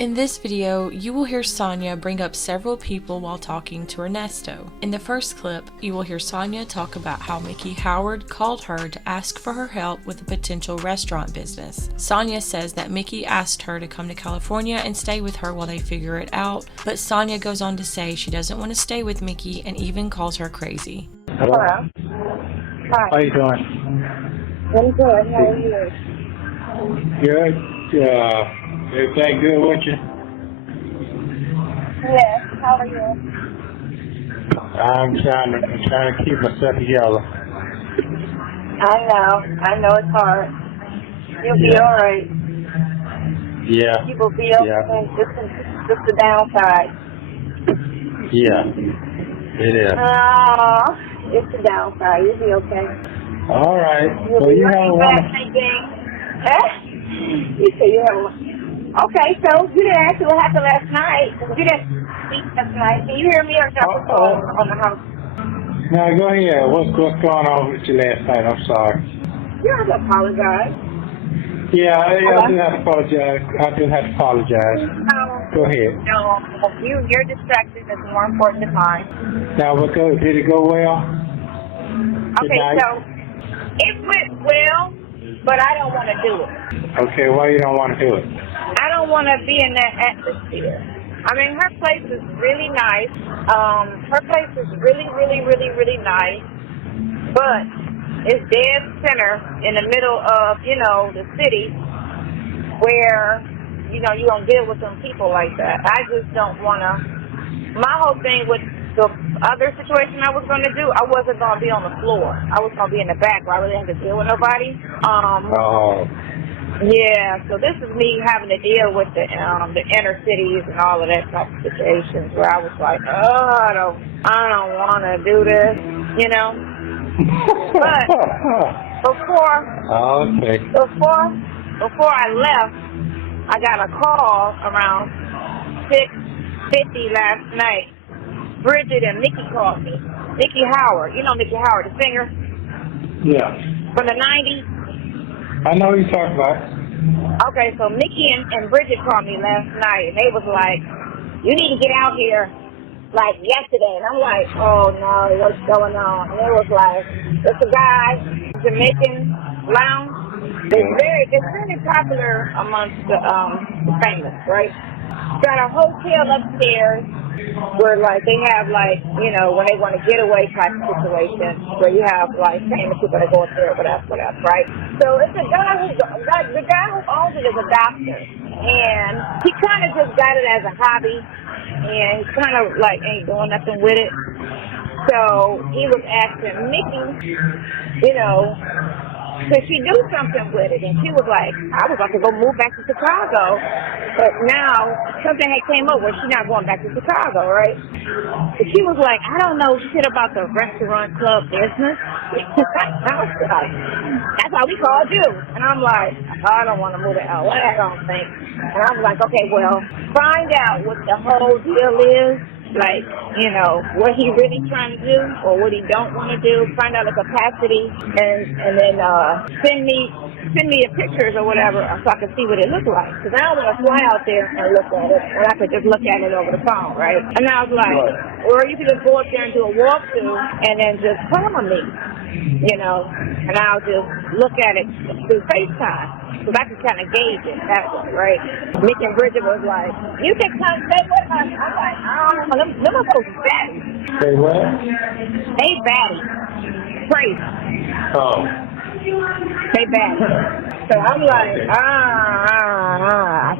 In this video, you will hear Sonya bring up several people while talking to Ernesto. In the first clip, you will hear Sonya talk about how Mickey Howard called her to ask for her help with a potential restaurant business. Sonya says that Mickey asked her to come to California and stay with her while they figure it out, but Sonya goes on to say she doesn't want to stay with Mickey and even calls her crazy. Hello. Hi. How you doing? I'm good. How are you? Good. Everything good with you? Yes. How are you? I'm trying to keep myself together. I know it's hard. You'll be all right. Yeah. You will be okay. Yeah. Just the downside. Yeah. It is. It's the downside. You'll be okay. All right. You'll Well, be you have a back thinking. You say you have one. Okay, so you didn't ask me what happened last night. You didn't speak last night. Can you hear me or not on the house? No, go ahead. What's going on with you last night? I'm sorry. You don't have to apologize. Yeah, I do have to apologize. Go ahead. No, your distraction is more important than mine. Now, did it go well? Okay, so it went well, but I don't want to do it. Okay, why you don't want to do it? I don't want to be in that atmosphere. I mean, her place is really nice. Her place is really, really, really, really nice. But it's dead center in the middle of, the city where, you don't deal with some people like that. I just don't want to. My whole thing with the other situation I was going to do, I wasn't going to be on the floor. I was going to be in the back where I really had to deal with nobody. Yeah, so this is me having to deal with the inner cities and all of that type of situations where I was like, I don't want to do this, But before I left, I got a call around 6:50 last night. Bridget and Mickey called me. Mickey Howard, Mickey Howard, the singer. Yeah. From the 90s. I know who you're talking about. Okay, so Mickey and Bridget called me last night, and they was like, you need to get out here, like, yesterday. And I'm like, oh, no, what's going on? And it was like, it's a guy, Jamaican lounge. It's very popular amongst the famous, right? Got a hotel upstairs where, like, they have, like, when they want a getaway type of situation where you have, like, famous people that go up there, whatever, right? So it's a guy the guy who owns it is a doctor, and he kind of just got it as a hobby, and he kind of, like, ain't doing nothing with it. So he was asking Mickey, could she do something with it? And she was like, I was about to go move back to Chicago. But now something had came up where she's not going back to Chicago, right? But she was like, I don't know shit about the restaurant club business. I was like, that's why we called you. And I'm like, I don't want to move to LA, I don't think. And I was like, okay, well, find out what the whole deal is. Like, what he really trying to do or what he don't want to do, find out the capacity, and then send me the pictures or whatever so I can see what it looks like. Because I don't want to fly out there and look at it when I could just look at it over the phone, right? And I was like, or you could just go up there and do a walkthrough and then just call me, and I'll just look at it through FaceTime. Because I can kind of gauge it that way, right? Mick and Bridget was like, you can come stay with us. I'm like, I don't know. Them are folks batty. Say what? They batty. Crazy. Oh. They batty. So I'm like,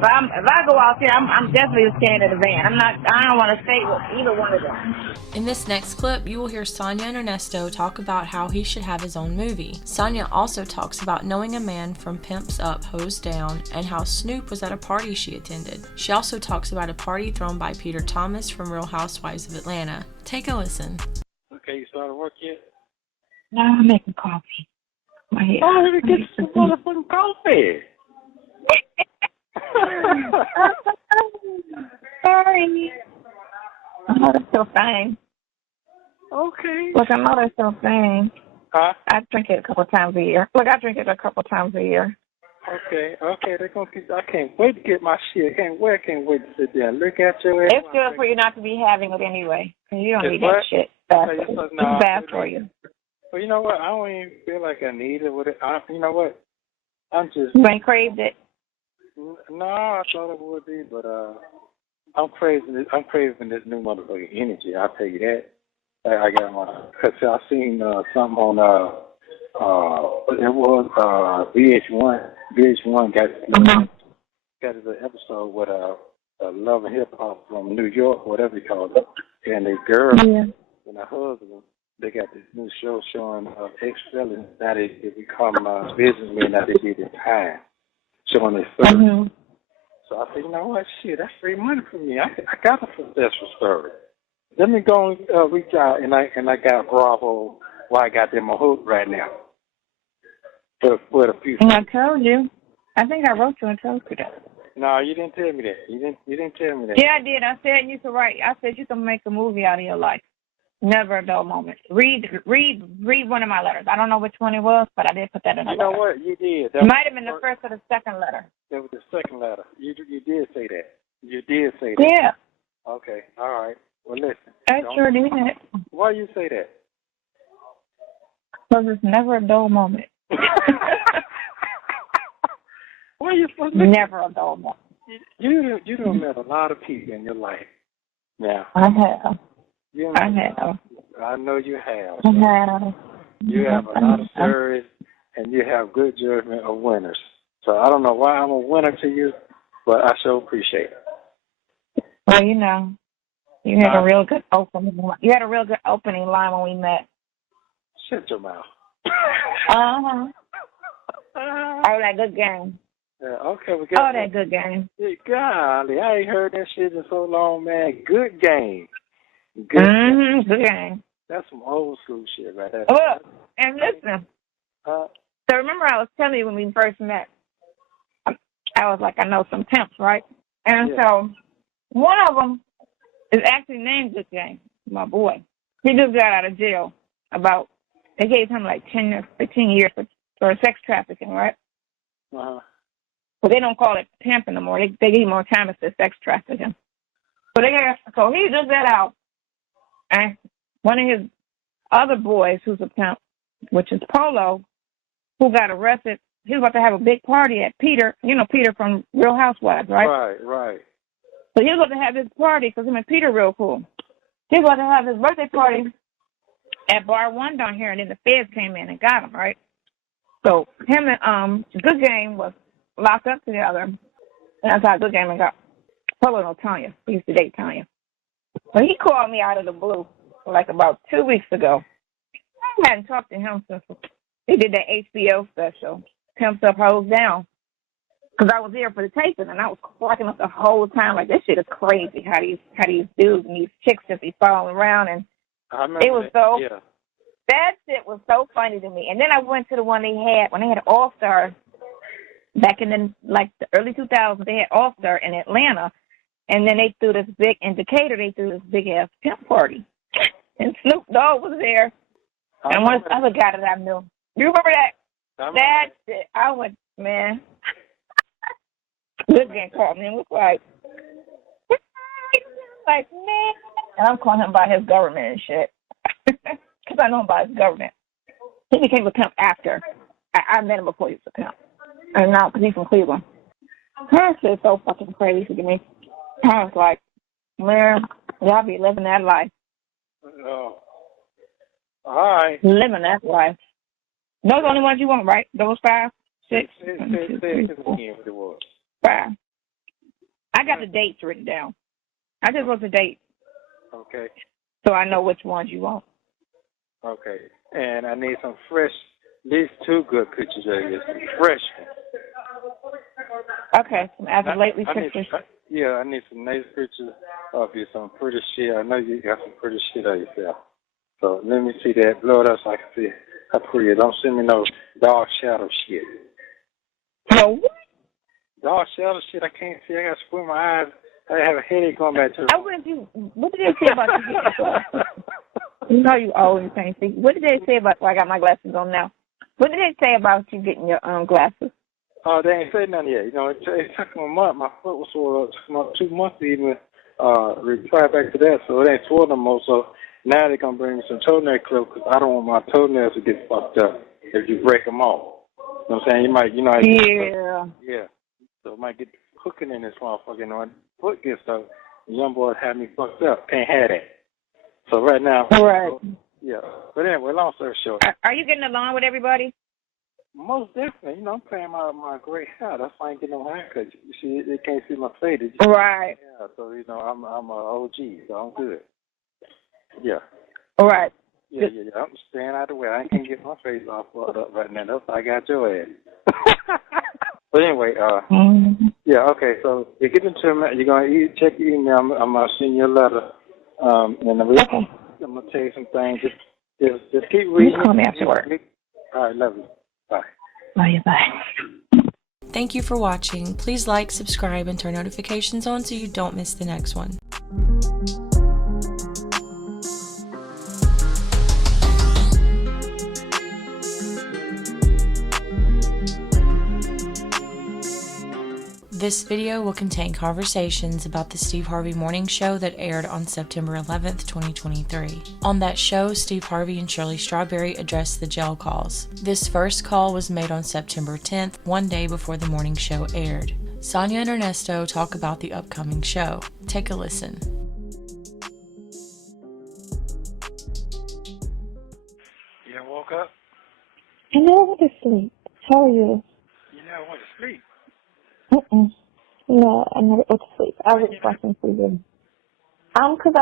If I go out there, I'm definitely staying in the van. I don't want to stay with either one of them. In this next clip, you will hear Sonya and Ernesto talk about how he should have his own movie. Sonya also talks about knowing a man from Pimps Up, Hoes Down, and how Snoop was at a party she attended. She also talks about a party thrown by Peter Thomas from Real Housewives of Atlanta. Take a listen. Okay, you started work yet? No, I'm making coffee. Oh, let me get some motherfucking coffee. Sorry. I know that's your thing. Okay. Look, I know that's your thing. Huh? I drink it a couple times a year. Okay. They're gonna be. I can't wait to get my shit. Can't wait to sit there and look at your ass. It's good for you not to be having it anyway. You don't need what? that shit. It's bad for you. Well, you know what? I don't even feel like I need it with it. You know what? I'm just. You ain't craved it. No, I thought it would be, but I'm craving this new motherfucking energy. I'll tell you that. I got my. Cause I seen something on it was VH1. VH1 got an episode with Love and Hip Hop from New York, whatever you call it, and the girl and her husband. They got this new show showing ex-felons that they become businessmen that they did in time, showing their story. Mm-hmm. So I said, you know what, shit, that's free money for me. I got a successful story. Let me go and reach out, and I got Bravo. Why I got them on hook right now. For a few. And I told you. I think I wrote you and told you that. No, you didn't tell me that. You didn't tell me that. Yeah, I did. I said you could write. I said you can make a movie out of your life. Never a dull moment. Read one of my letters. I don't know which one it was, but I did put that in a letter. You know what? You did. It might have been the first or the second letter. That was the second letter. You did say that. You did say that. Yeah. Okay. All right. Well, listen. I sure did. Why you say that? Because it's never a dull moment. Why you supposed to? Never a dull moment. You done met a lot of people in your life. Now. I have. I have. I know you have. I have. You have a lot of service, and you have good judgment of winners. So I don't know why I'm a winner to you, but I sure appreciate it. Well, you know, you had a real good opening. You had a real good opening line when we met. Shut your mouth. Oh, that good game. Yeah, okay, we got that good game. Golly, I ain't heard that shit in so long, man. Good game. Good game. That's some old school shit right there. Look, and listen. So remember I was telling you when we first met, I was like, I know some pimps, right? And so one of them is actually named Good Game, my boy. He just got out of jail they gave him like 10 or 15 years for sex trafficking, right? Uh-huh. But they don't call it pimping no more. They give more time as sex trafficking. So he just got out. And one of his other boys, who's a pimp, which is Polo, who got arrested, he was about to have a big party at Peter. You know Peter from Real Housewives, right? Right. So he was about to have his party because him and Peter real cool. He was about to have his birthday party at Bar 1 down here, and then the feds came in and got him, right? So him and Good Game was locked up together. And that's how Good Game got Polo and Tanya. He used to date Tanya. But he called me out of the blue like about 2 weeks ago. I hadn't talked to him since he did that HBO special, Pimps Up, Hoes Down. Because I was there for the taping, and I was cracking up the whole time. Like, this shit is crazy, how these dudes and these chicks just be following around. And it was that shit was so funny to me. And then I went to the one they had, when they had All-Star back in the early 2000s, they had All-Star in Atlanta. And then they threw this big, in Decatur, they threw this big-ass pimp party. And Snoop Dogg was there. And one other guy that I knew. You remember that? That shit. I went, man. Good Game called me and was like, man. And I'm calling him by his government and shit. Because I know him by his government. He became a pimp after. I met him before he was a pimp. And now, because he's from Cleveland. That shit is so fucking crazy to me. I was like, man, y'all be living that life. Oh. All right. Living that life. Those are the only ones you want, right? Those 5, 6, 4, 5. I got the dates written down. I just wrote the date. Okay. So I know which ones you want. Okay. And I need some fresh, these 2 good pictures of you, some fresh ones. Okay. Some as of lately pictures. I need some nice pictures of you, some pretty shit. I know you got some pretty shit of yourself. So let me see that. Blow it up so I can see how pretty it is. Don't send me no dark shadow shit. No what? Dark shadow shit I can't see. I got to squint my eyes. I have a headache going back to what did they say about you getting your glasses? You know you always can't see. What did they say about, I got my glasses on now. What did they say about you getting your glasses? They ain't said nothing yet. You know, it took them a month. My foot was sore. It took them about 2 months to even reply back to that, so it ain't swollen no more. So now they're going to bring me some toenail clips because I don't want my toenails to get fucked up if you break them off. You know what I'm saying? You might, Yeah. yeah. So it might get cooking in this motherfucker. You know, foot gets stuck. The young boys have me fucked up. Can't have that. So right now, Right. yeah. But anyway, long story short. Are you getting along with everybody? Most definitely. You know, I'm playing my great hair. That's why I ain't getting no haircut. You see, they can't see my face. Right. Yeah. So you know, I'm a OG. So I'm good. Yeah. Right. Yeah. I'm staying out of the way. I can't get my face all fucked up right now. That's why I got your ass. But anyway, yeah, okay. So you get into it. You're gonna check your email. I'm gonna send you a letter. And I'm gonna tell you some things. Just keep reading. You call me after work. All right, love you. Bye. Bye. Thank you for watching. Please like, subscribe, and turn notifications on so you don't miss the next one. This video will contain conversations about the Steve Harvey Morning Show that aired on September 11th, 2023. On that show, Steve Harvey and Shirley Strawberry addressed the jail calls. This first call was made on September 10th, one day before the morning show aired. Sonya and Ernesto talk about the upcoming show. Take a listen. You done woke up? I never went to sleep. How are you? You never went to sleep? No, I never went to sleep. I was watching TV. Cause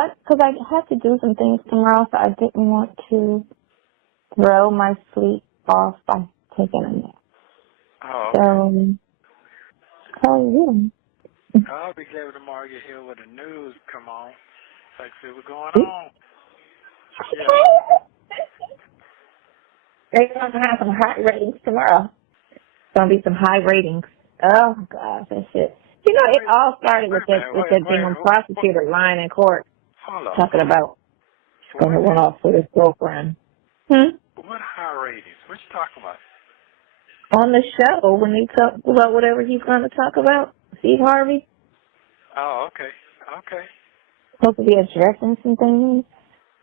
I have to do some things tomorrow, so I didn't want to throw my sleep off by taking a nap. Oh, okay. So, how are you? I'll be glad tomorrow to hear what the news come on. Like, see what's going on. Yeah. They're going to have some high ratings tomorrow. Gonna be some high ratings. Oh gosh, that shit. You know, it all started with that demon prosecutor lying in court, talking about going went off with his girlfriend. What high ratings? What you talking about? On the show, when he talk about whatever he's going to talk about, Steve Harvey. Oh, okay. Supposed to be addressing some things.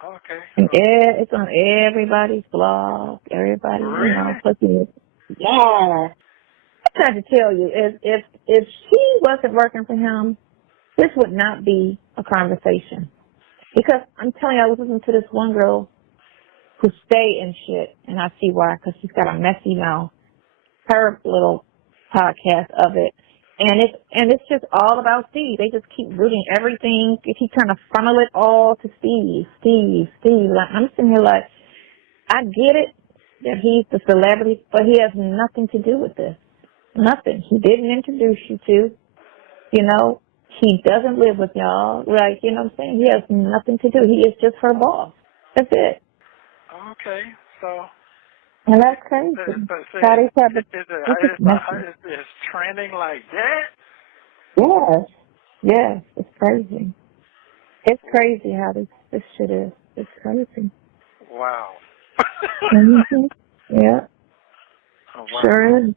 Okay. And it's on everybody's blog. Everybody, really? You know, pushing it. Yeah. I'm trying to tell you, if she wasn't working for him, this would not be a conversation. Because I'm telling you, I was listening to this one girl who stay in shit, and I see why, because she's got a messy mouth. Her little podcast of it, and it's just all about Steve. They just keep rooting everything. They keep trying to funnel it all to Steve. Like, I'm sitting here like, I get it that he's the celebrity, but he has nothing to do with this. Nothing. He didn't introduce you to. You know, he doesn't live with y'all. Like, you know what I'm saying? He has nothing to do. He is just her boss. That's it. Okay, so. And that's crazy. It's trending like that? Yes, it's crazy. It's crazy how this shit is. It's crazy. Wow. Yeah. Oh, wow. Sure is.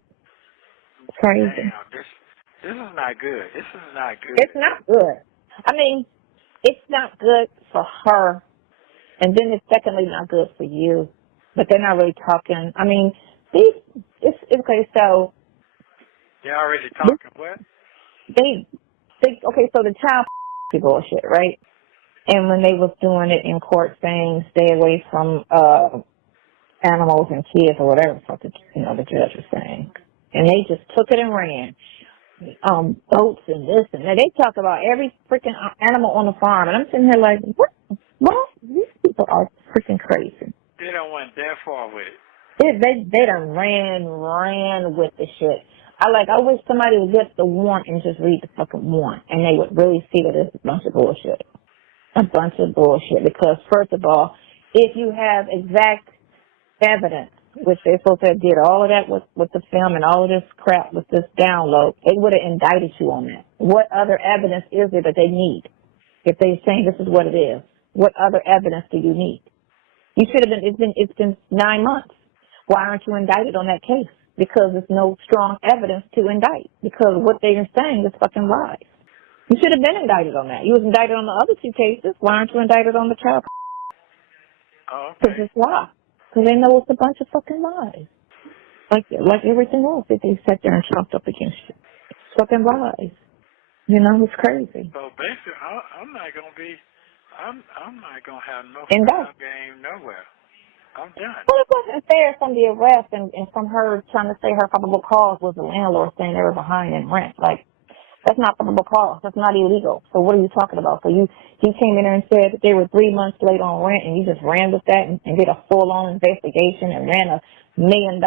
It's crazy. Damn, this is not good. It's not good. I mean, it's not good for her, and then it's secondly not good for you. But they're not really talking. I mean, it's okay. So they're already talking what? Okay. So the child bullshit, right? And when they was doing it in court, saying stay away from animals and kids or whatever, the judge was saying, and they just took it and ran. Boats and this and that. They talk about every freaking animal on the farm, and I'm sitting here like, what? Well, these people are freaking crazy. They don't went that far with it. They done ran with the shit. I wish somebody would get the warrant and just read the fucking warrant, and they would really see that it's a bunch of bullshit. A bunch of bullshit. Because first of all, if you have exact evidence, which they're supposed to have did all of that with the film and all of this crap with this download, they would have indicted you on that. What other evidence is there that they need? If they're saying this is what it is, what other evidence do you need? You should have been, it's been 9 months. Why aren't you indicted on that case? because there's no strong evidence to indict, because what they are saying is fucking lies. You should have been indicted on that. You was indicted on the other 2 cases. Why aren't you indicted on the child? Oh, Because okay. it's lies. Because they know it's a bunch of fucking lies. Like everything else that they sat there and chopped up against you. It's fucking lies. You know, it's crazy. So basically, I'm not gonna be. I'm not gonna have no Indicted. game nowhere. I'm done. Well, it wasn't fair from the arrest and from her trying to say her probable cause was the landlord saying they were behind in rent. Like, that's not probable cause. That's not illegal. So what are you talking about? So he came in there and said that they were 3 months late on rent, and you just ran with that and did a full-on investigation and ran a $1 million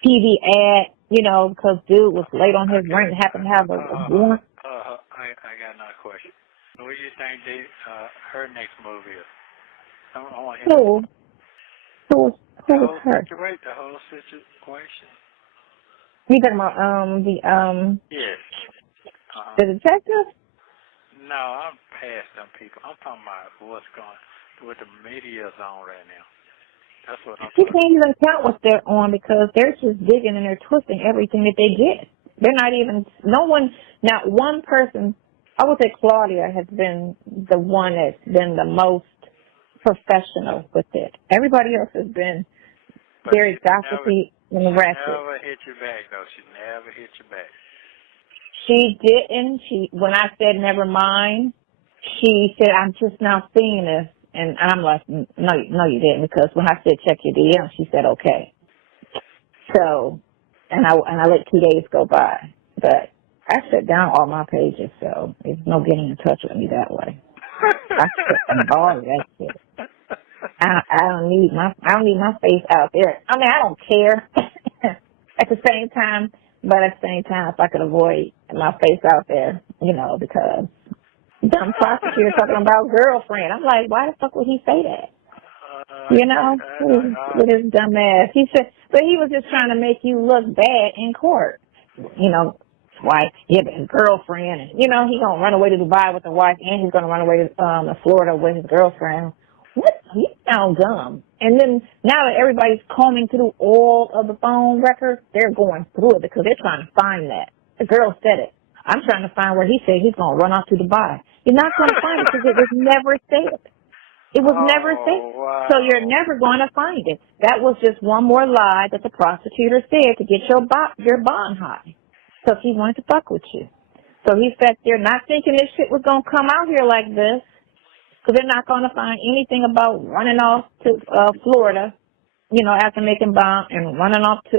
TV ad, you know, because dude was late on his rent and happened to have a warrant. I got another question. What do you think her next move is? I want to hear Who was her? The whole situation. You talking about Yes. the detective? No, I'm past them people. I'm talking about what the media's on right now. That's what I'm You talking can't even count what they're on because they're just digging and they're twisting everything that they get. They're not even, not one person, I would say Claudia has been the one that's been the most professional with it. Everybody else has been very gossipy and ratchet. She never hit you back, though. She never hit you back. She didn't. When I said never mind, she said, I'm just now seeing this. And I'm like, no, you didn't, because when I said check your DM, she said okay. So, and I let 2 days go by, but I shut down all my pages, so there's no getting in touch with me that way. I shut down all of that shit. I don't need my face out there. I mean, I don't care at the same time, but at the same time, if I could avoid my face out there, you know, because dumb prosecutor talking about girlfriend. I'm like, why the fuck would he say that? You know, with his dumb ass. He said, but he was just trying to make you look bad in court. You know, wife, yeah, but his girlfriend, and, you know, he gonna run away to Dubai with the wife, and he's gonna run away to Florida with his girlfriend. What? He sounds dumb. And then now that everybody's combing through all of the phone records, they're going through it because they're trying to find that. The girl said it. I'm trying to find where he said he's going to run off to Dubai. You're not going to find it because it was never said. It was never said. Wow. So you're never going to find it. That was just one more lie that the prosecutor said to get your bond high. So he wanted to fuck with you. So he sat there not thinking this shit was going to come out here like this, because they're not going to find anything about running off to Florida, you know, after making bond, and running off to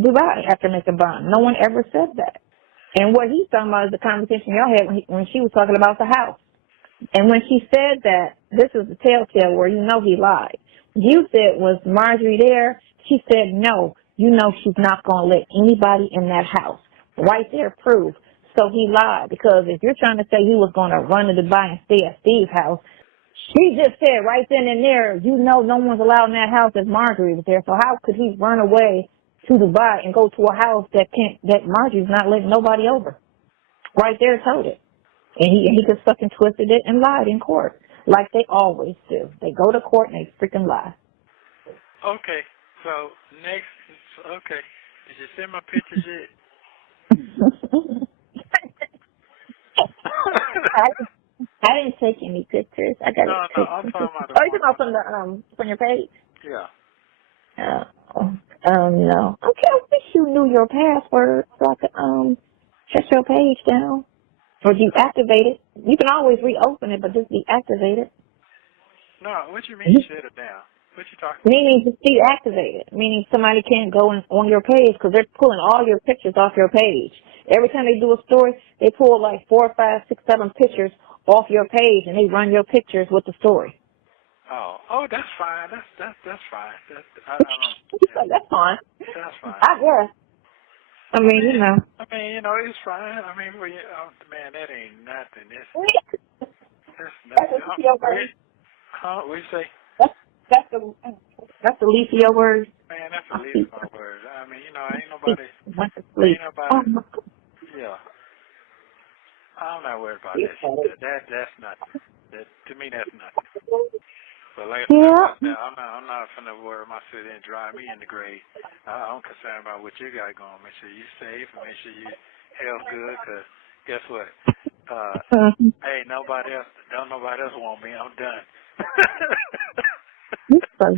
Dubai after making bond. No one ever said that. And what he's talking about is the conversation y'all had when she was talking about the house. And when she said that, this is the telltale where you know he lied. You said, was Marjorie there? She said, no, you know she's not going to let anybody in that house. Right there, proof. So he lied, because if you're trying to say he was going to run to Dubai and stay at Steve's house, she just said right then and there, you know no one's allowed in that house if Marjorie was there. So how could he run away to Dubai and go to a house that Marjorie's not letting nobody over? Right there told it. And he just fucking twisted it and lied in court, like they always do. They go to court and they freaking lie. Okay, so next, okay. Did you send my pictures yet? I didn't take any pictures. I got No, I'm talking about. Oh, you're talking about from your page? Yeah. No. Okay, I wish you knew your password so I could shut your page down or deactivate it. You can always reopen it, but just deactivate it. No, what you mean shut it down? What you talking about? Meaning just deactivate it. Meaning somebody can't go on your page because they're pulling all your pictures off your page. Every time they do a story, they pull like 4, 5, 6, 7 pictures off your page, and they run your pictures with the story. Oh, that's fine. That's fine. That's fine. That's fine. I guess. I mean, you know. It's fine. Man, that ain't nothing. That's nothing. That's your word. Huh? What you say? That's the least of your words. Man, that's the least of my words. Ain't nobody. Went to sleep. Ain't nobody. Oh, my God. Yeah. I'm not worried about that shit. That's nothing. To me, that's nothing. But like I Yeah. said, I'm not finna worry myself and drive me in the grave. I'm concerned about what you got going. Make sure you safe and make sure you health good. Cause guess what? Hey, don't nobody else want me. I'm done. You so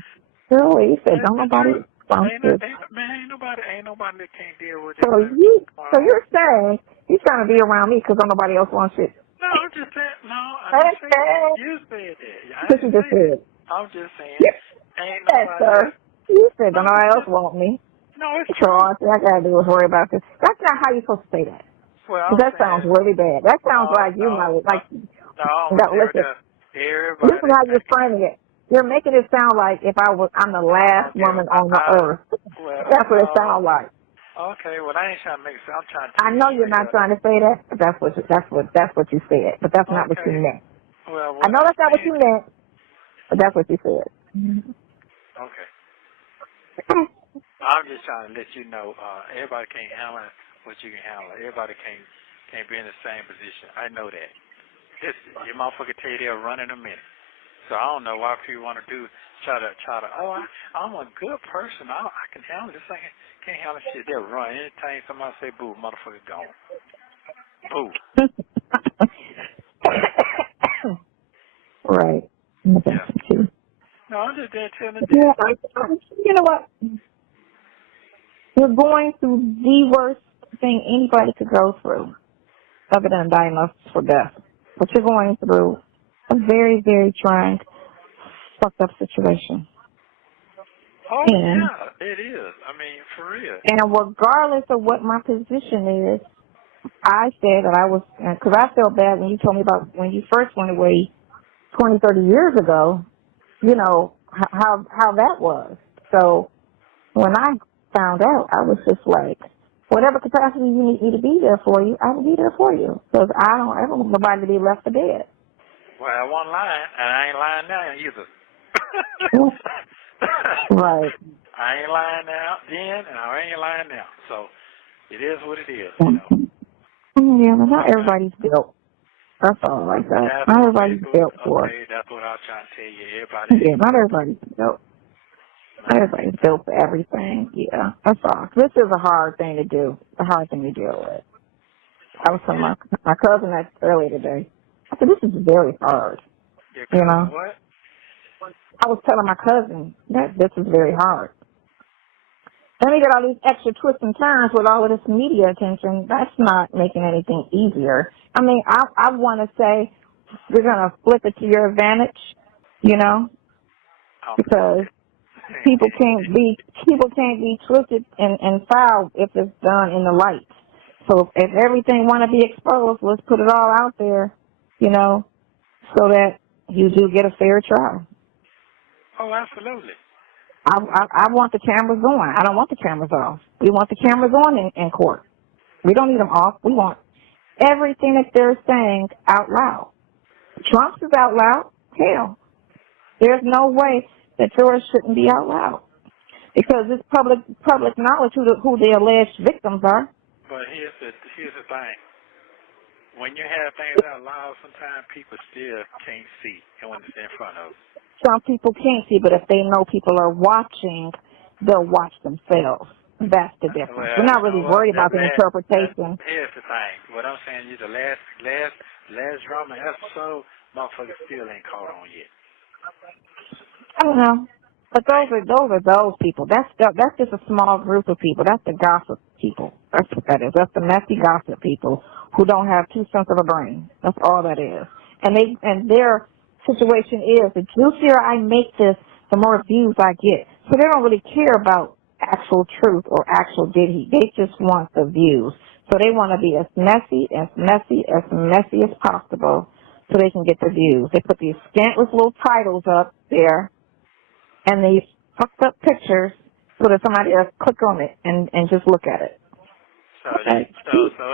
silly. You said don't nobody want this. Ain't nobody that can't deal with it. So you're saying you're trying to be around me because don't nobody else wants it. No, I'm just saying. No, I didn't say that. You said that. I What you didn't just say that. said. I'm just saying. Yes, Ain't yes, nobody sir. else. You said don't nobody else want me. No, it's So true. all I gotta do is worry about this. That's not how you're supposed to say that. Well, Because that sounds really bad. That sounds like you might like. No, listen. This is how you're framing it. You're making it sound like if I'm the last woman on the earth. That's what it sounds like. Okay, well I ain't trying to make sense. I'm trying to. I know you're not trying to say that, but that's what you said. But that's not what you meant. Well, I know that's not what you meant, but that's what you said. Okay. I'm just trying to let you know. Everybody can't handle what you can handle. Everybody can't be in the same position. I know that. Your motherfucker tell you they'll run in a minute. So I don't know why people want to try to. Oh, I'm a good person. I can handle this. I can't handle shit. They'll run anytime somebody say boo, motherfucker gone. Boo. Right. Yeah. No, I'm just there telling the Yeah, you know what? You're going through the worst thing anybody could go through, other than diagnosis for death. But you're going through a very, very trying, fucked up situation. Oh, and, yeah, it is. I mean, for real. And regardless of what my position is, I said that I was, because I felt bad when you told me about when you first went away 20, 30 years ago, you know, how that was. So when I found out, I was just like, whatever capacity you need me to be there for you, I will be there for you. Because I don't ever want nobody to be left for dead. Well, I wasn't lying, and I ain't lying now either. Right. I ain't lying now then, and I ain't lying now. So it is what it is, you know. Yeah, but not everybody's built. That's all like that. Not everybody's built for it. Okay, that's what I was trying to tell you. Yeah, not everybody's built. Not everybody's built for everything. Yeah, that's all. This is a hard thing to do. A hard thing to deal with. I was telling my cousin that earlier today. I said, this is very hard. You know? What? I was telling my cousin that this is very hard. Then we get all these extra twists and turns with all of this media attention. That's not making anything easier. I mean, I want to say we're going to flip it to your advantage, you know, because people can't be twisted and foul if it's done in the light. So if everything want to be exposed, let's put it all out there, you know, so that you do get a fair trial. Oh, absolutely. I want the cameras on. I don't want the cameras off. We want the cameras on in court. We don't need them off. We want everything that they're saying out loud. Trump's is out loud. Hell, there's no way that yours shouldn't be out loud because it's public knowledge who the alleged victims are. But here's the thing. When you have things out loud, sometimes people still can't see when it's in front of them. Some people can't see, but if they know people are watching, they'll watch themselves. That's the difference. Well, we're not really worried about the interpretation. Here's the thing. What I'm saying is the last drama episode, motherfuckers still ain't caught on yet. I don't know. But those are those people. That's just a small group of people. That's the gossip people. That's what that is. That's the messy gossip people who don't have 2 cents of a brain. That's all that is. And their situation is the juicier I make this, the more views I get. So they don't really care about actual truth or actual did he. They just want the views. So they want to be as messy as possible so they can get the views. They put these scantless little titles up there and these fucked up pictures so that somebody else click on it and just look at it. So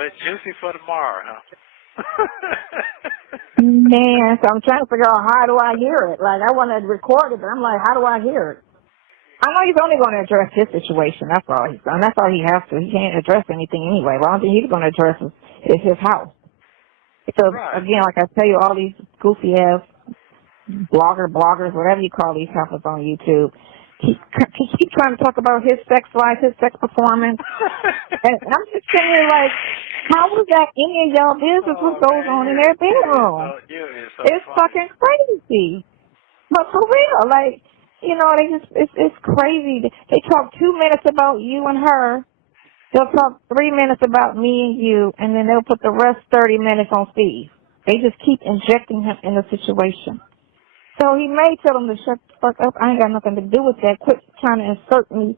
it's juicy for tomorrow, huh? Man, so I'm trying to figure out how do I hear it. Like, I want to record it, but I'm like, how do I hear it? I know he's only going to address his situation. That's all he's done. That's all he has to. He can't address anything anyway. Well, I don't think he's going to address is his house. Because, again, like I tell you, all these goofy-ass bloggers, whatever you call these heifers on YouTube. He keep trying to talk about his sex life, his sex performance. And I'm just sitting here like, how was that any of y'all business what goes on in their bedroom? It's fucking crazy. But for real, like, you know, it's crazy. They talk 2 minutes about you and her. They'll talk 3 minutes about me and you, and then they'll put the rest 30 minutes on Steve. They just keep injecting him in the situation. So he may tell them to shut the fuck up. I ain't got nothing to do with that. Quit trying to insert me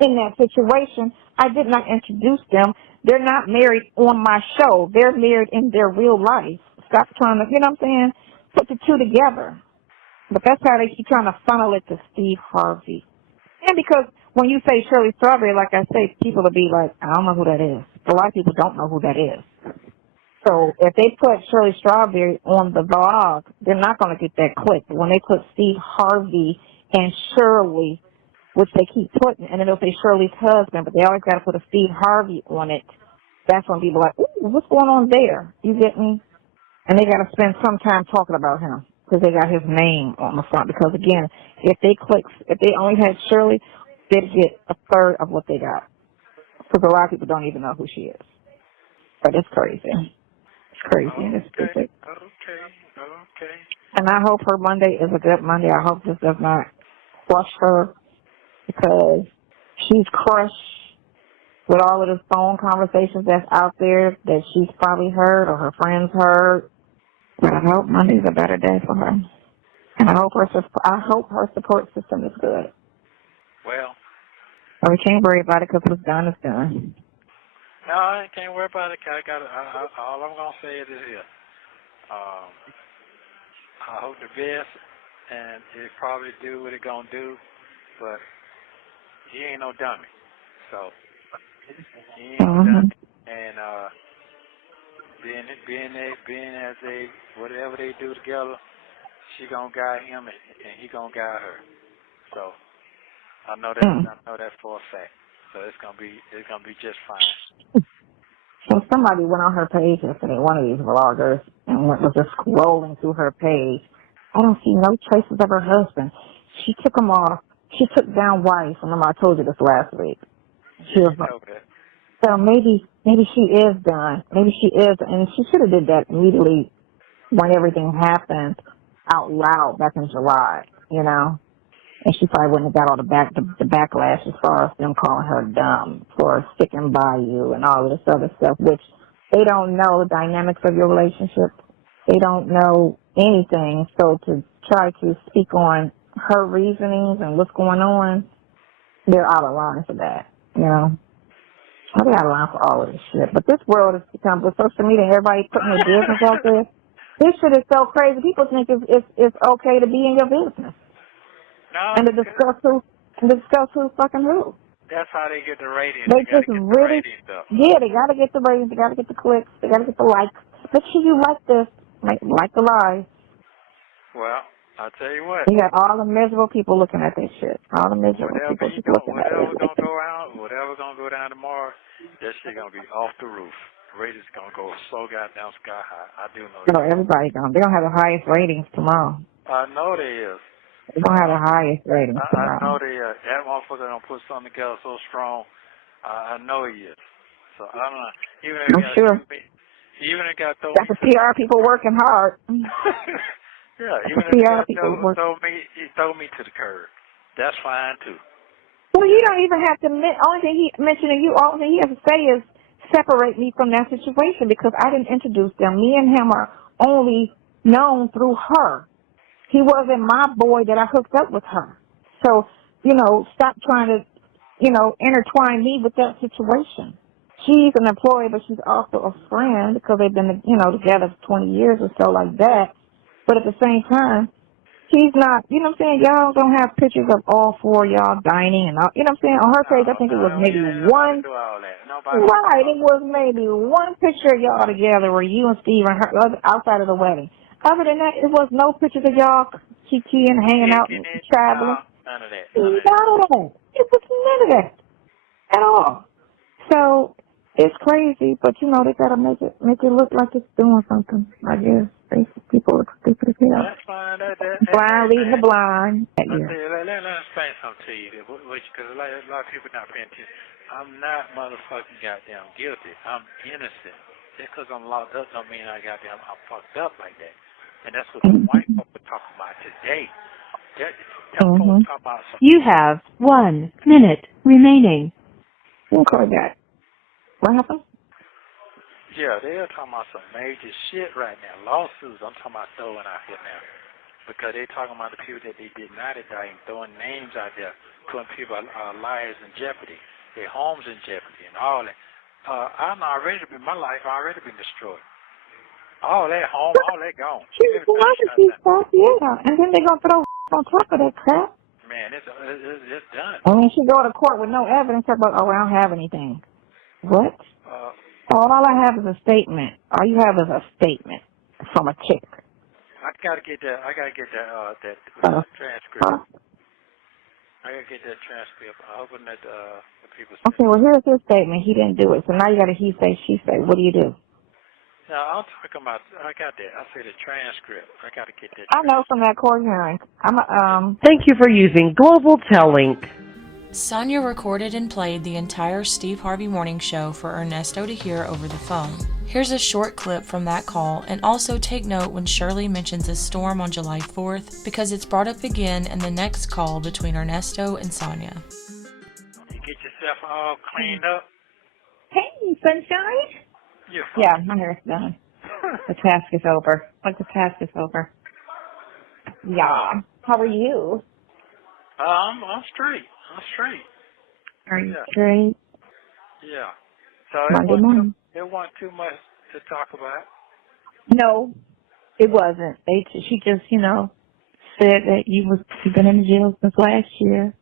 in that situation. I did not introduce them. They're not married on my show. They're married in their real life. Stop trying to, you know what I'm saying, put the two together. But that's how they keep trying to funnel it to Steve Harvey. And because when you say Shirley Strawberry, like I say, people will be like, I don't know who that is. A lot of people don't know who that is. So if they put Shirley Strawberry on the blog, they're not going to get that click. But when they put Steve Harvey and Shirley, which they keep putting, and then they'll say Shirley's husband, but they always got to put a Steve Harvey on it, that's when people are like, ooh, what's going on there? You get me? And they got to spend some time talking about him because they got his name on the front. Because, again, if they only had Shirley, they'd get a third of what they got. Because a lot of people don't even know who she is. But it's crazy. It's crazy and it's stupid. Okay. And I hope her Monday is a good Monday. I hope this does not crush her because she's crushed with all of the phone conversations that's out there that she's probably heard or her friends heard. But I hope Monday's a better day for her. And I hope her support system is good. Well. But we can't worry about it because what's done is done. No, I can't worry about it. All I'm going to say is this here. I hope the best, and it probably do what it going to do, but he ain't no dummy. So, he ain't no dummy. And being as they, whatever they do together, she going to guide him, and he going to guide her. So, I know that for a fact. So it's gonna be just fine. So somebody went on her page yesterday, one of these vloggers, and was just scrolling through her page. I don't see no traces of her husband. She took him off. She took down wife. Remember I told you this last week. She was like, so maybe she is done. Maybe she is, and she should have did that immediately when everything happened out loud back in July, you know. And she probably wouldn't have got all the backlash as far as them calling her dumb for sticking by you and all of this other stuff, which they don't know the dynamics of your relationship. They don't know anything. So to try to speak on her reasonings and what's going on, they're out of line for that, you know. They're out of line for all of this shit. But this world has become, with social media and everybody putting their business out there, this shit is so crazy. People think it's okay to be in your business. No, and to discuss who's fucking who. That's how they get the ratings. They just really, they gotta get the ratings, they gotta get the clicks, they gotta get the likes. Make sure you like this, like the live. Well, I'll tell you what. You got all the miserable people looking at this shit. All the miserable people just looking at it. Whatever's gonna go down tomorrow, that shit gonna be off the roof. Ratings gonna go so goddamn sky high. I do know that. No, everybody gonna. They're gonna have the highest ratings tomorrow. I know they is. They're going to have the highest ratings tomorrow. I know that motherfucker don't put something together so strong. I know he is. So I don't know. Even if I'm sure. Even if got that's the PR people working hard. Yeah, even if he throw me to the curb. That's fine too. Well, you don't even have to. Only thing he mentioned to you, all he has to say is separate me from that situation because I didn't introduce them. Me and him are only known through her. He wasn't my boy that I hooked up with her. So, stop trying to, intertwine me with that situation. She's an employee, but she's also a friend because they've been, together for 20 years or so like that. But at the same time, she's not, you know what I'm saying? Y'all don't have pictures of all four of y'all dining and all, you know what I'm saying? On her page, I think it was maybe one. Right, it was maybe one picture of y'all together where you and Steve and her outside of the wedding. Other than that, it was no pictures of y'all kikiing, hanging out, and traveling. None of that. None of that. It was none of that at all. So It's crazy, but you know they gotta make it look like it's doing something. I guess people look stupid as hell. That's fine. Blind leading the blind. Let me explain something to you, because a lot of people not paying attention. I'm not motherfucking goddamn guilty. I'm innocent. Just because I'm locked up don't mean I'm fucked up like that. And that's what the white folk are talking about today. Them folks talking about some. You have 1 minute remaining. We'll call that. What happened? Yeah, they're talking about some major shit right now. Lawsuits, I'm talking about throwing out here now. Because they're talking about the people that they did not indict and throwing names out there, putting people, lives in jeopardy, their homes in jeopardy and all that. My life already been destroyed. All that home, all that gone. Yeah, and then they're going to throw on top of that crap. Man, it's done. And then she go to court with no evidence about, I don't have anything. What? All I have is a statement. All you have is a statement from a chick. I gotta get that transcript. I gotta get that transcript. I'm hoping that the people. Okay, well here's his statement. He didn't do it, so now you got a he say, she say. What do you do? No, I'm talking about. I got that. I say the transcript. I gotta get that. I know from that court hearing. Thank you for using Global Tellink. Sonya recorded and played the entire Steve Harvey Morning Show for Ernesto to hear over the phone. Here's a short clip from that call, and also take note when Shirley mentions a storm on July 4th, because it's brought up again in the next call between Ernesto and Sonya. You get yourself all cleaned up? Hey, sunshine? Yeah, my hair's done. The task is over. The task is over. Yeah. How are you? I'm straight. Are you straight? Yeah. So it wasn't too much to talk about. No, it wasn't. She just, said that you've been in jail since last year,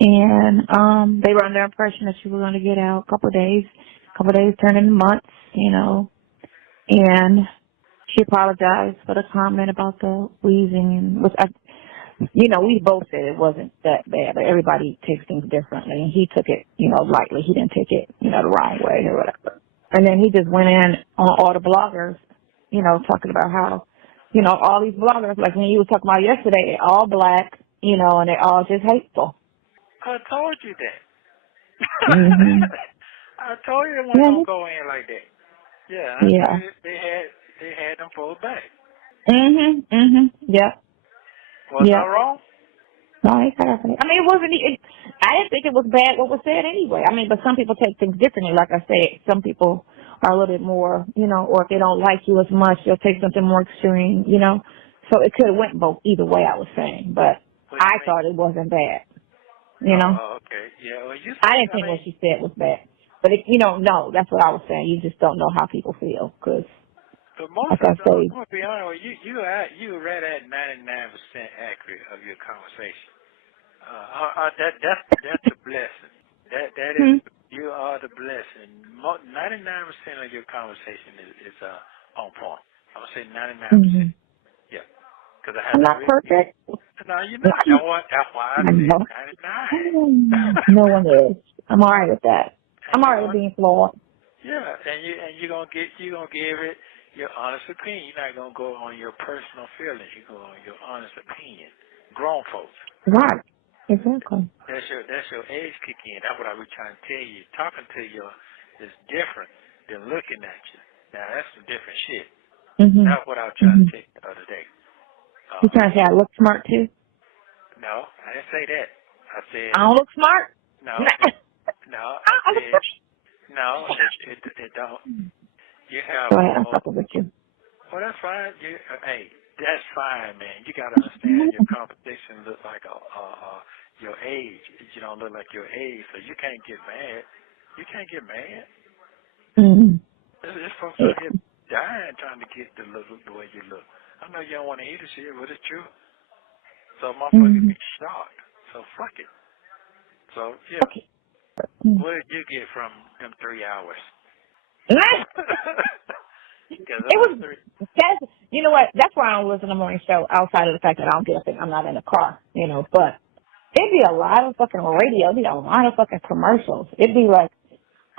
and they were under the impression that you were going to get out a couple of days turned into months, and she apologized for the comment about the wheezing, and which we both said it wasn't that bad, but everybody takes things differently. And he took it, lightly. He didn't take it, the wrong way or whatever. And then he just went in on all the bloggers, talking about how, all these bloggers, like when you were talking about yesterday, they're all black, and they're all just hateful. I told you that. Mm-hmm. I told you they weren't going to go in like that. Yeah. They had them pulled back. Yeah. Was I wrong? No, it's happening. I mean, it wasn't. I didn't think it was bad what was said anyway. I mean, but some people take things differently. Like I said, some people are a little bit more, or if they don't like you as much, they'll take something more extreme, So it could have went either way. I was saying, but I thought it wasn't bad. Oh, okay. Yeah. Well, I didn't think what she said was bad, but no, that's what I was saying. You just don't know how people feel because. But most of the I'm going to be honest with you, you right at 99% accurate of your conversation. That's a blessing. That is, you are the blessing. 99% of your conversation is on point. I'm going to say 99%. Yeah. Because I'm not perfect. No, you're not. That's why I said 99. No one is. I'm all right with that. I'm all right with being flawed. Yeah, and you're gonna give it your honest opinion. You're not going to go on your personal feelings. You go on your honest opinion. Grown folks. Right. Exactly. That's your age kick in. That's what I was trying to tell you. Talking to you is different than looking at you. Now, that's some different shit. Mm-hmm. That's what I was trying to tell you the other day. You trying to say I look smart, too? No, I didn't say that. I said... I don't look smart? No. It don't. You have. Go ahead, I'm fucking with you. Well, that's fine. Hey, that's fine, man. You gotta understand your competition looks like your age. You don't look like your age, so you can't get mad. You can't get mad. Mm-hmm. This folks out here dying trying to get the way you look. I know you don't want to eat this shit, but it's true. So motherfuckers get shocked. So fuck it. So yeah. Okay. What did you get from them 3 hours? It was, you know what, that's why I don't listen to the morning show outside of the fact that I don't get up and I'm not in the car, but it'd be a lot of fucking radio, it'd be a lot of fucking commercials. It'd be like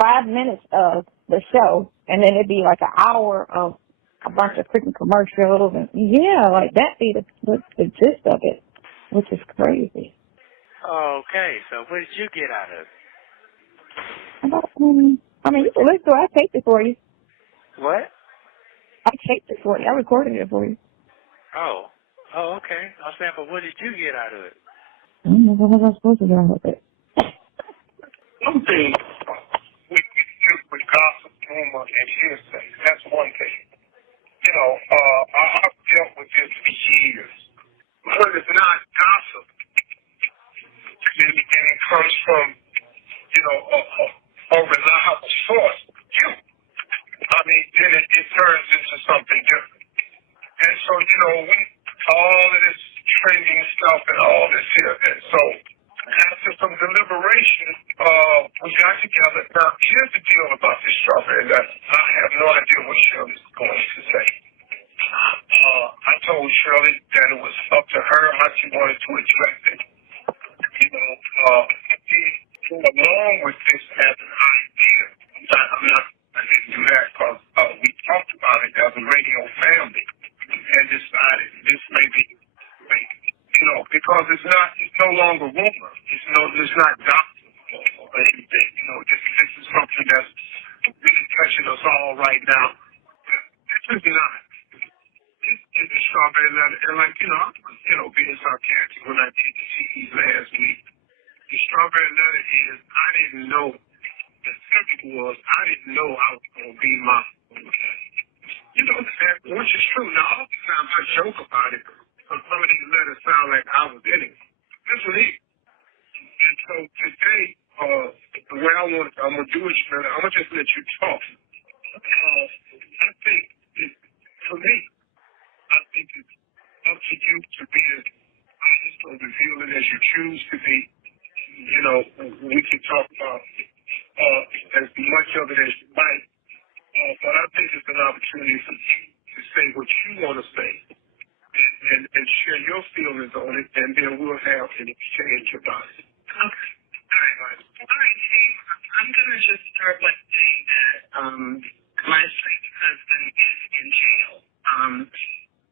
5 minutes of the show, and then it'd be like an hour of a bunch of freaking commercials, and yeah, like that'd be the gist of it, which is crazy. Okay, so what did you get out of it? I mean, you can listen to it. I taped it for you. What? I taped it for you. I recorded it for you. Oh, okay. I was saying, but what did you get out of it? I don't know what was I supposed to do with it. One thing we do with gossip, rumor, and hearsay. That's one thing. You know, I've dealt with this for years. But it's not gossip. And it comes from, you know, a reliable source. I mean, then it turns into something different. And so, you know, all of this trending stuff and all this here. And so, after some deliberation, we got together. Now, here's the deal about this strawberry that I have no idea what Shirley's going to say. I told Shirley that it was up to her how she wanted to address it. You know, along with this as an idea, I didn't do that because we talked about it as a radio family and decided this may be, you know, because it's no longer rumor. It's not gossip or anything. You know, this is something that's really touching us all right now. This is not. This is the strawberry letter, and like being sarcastic when I did the CDs last week. The strawberry letter is I didn't know. The subject was I didn't know I was going to be my. You know, which is true. Now, oftentimes I joke about it. Some of these letters sound like I was in it. This was it. And so today, the way I'm going to do it, I'm going to just let you talk. I think, for me, I think it's up to you to be as honest or revealing as you choose to be. You know, we can talk about as much of it as you like. But I think it's an opportunity for you to say what you want to say and share your feelings on it, and then we'll have an exchange about it. Okay. All right. I'm going to just start by saying that my estranged husband is in jail.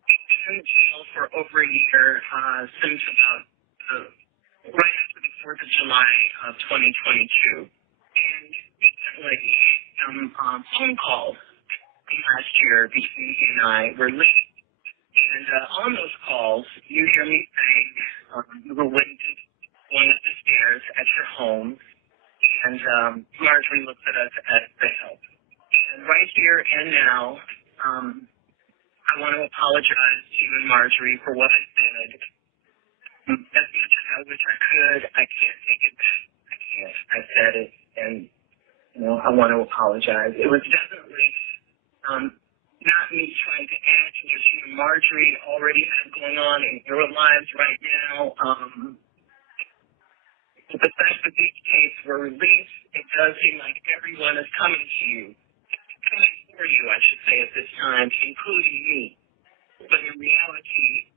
He's been in jail for over a year since about right after the 4th of July of 2022. And recently, some phone calls last year between he and I were linked. And on those calls, you hear me saying you were witnessed going up the stairs at your home, and Marjorie looks at us as the help. And right here and now, I want to apologize to you and Marjorie for what I said. As much as I wish I could, I can't take it back. I can't. I said it, and I want to apologize. It was definitely not me trying to add to what you and Marjorie already have going on in your lives right now. But the fact that these cases were released, it does seem like everyone is coming to you. Coming for you, I should say, at this time, including me. But in reality,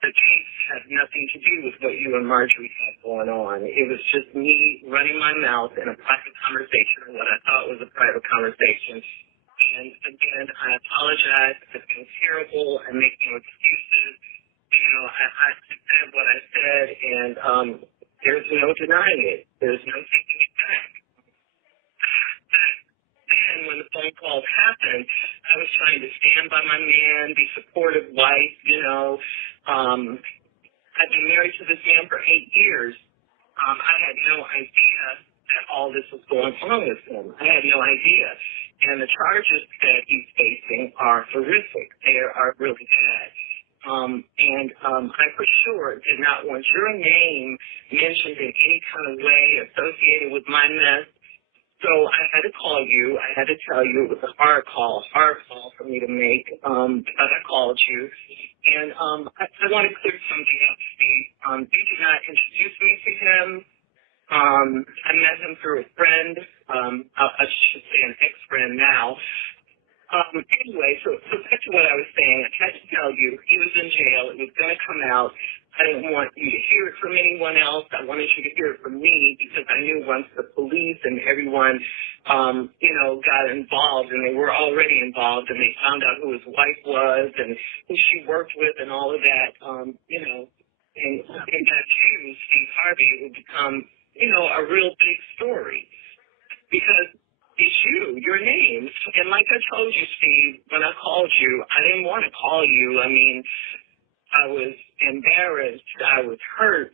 the case had nothing to do with what you and Marjorie had going on. It was just me running my mouth in a private conversation, or what I thought was a private conversation. And again, I apologize. I've been terrible. I make no excuses. I said what I said, and there's no denying it. There's no taking it back. Then when the phone calls happened, I was trying to stand by my man, be supportive wife, I've been married to this man for 8 years. I had no idea that all this was going on with him. I had no idea. And the charges that he's facing are horrific. They are really bad. I for sure did not want your name mentioned in any kind of way associated with my mess. So I had to call you. I had to tell you it was a hard call for me to make. But I called you. And I want to clear something up, Steve. You did not introduce me to him. I met him through a friend. I should say an ex-friend now. Anyway, so back to what I was saying. I had to tell you, he was in jail. It was going to come out. I I didn't want you to hear it from anyone else. I wanted you to hear it from me because I knew once the police and everyone, got involved, and they were already involved, and they found out who his wife was and who she worked with and all of that, and that too, Steve Harvey, it would become, a real big story because it's your name. And like I told you, Steve, when I called you, I didn't want to call you. I mean, I was embarrassed. I was hurt.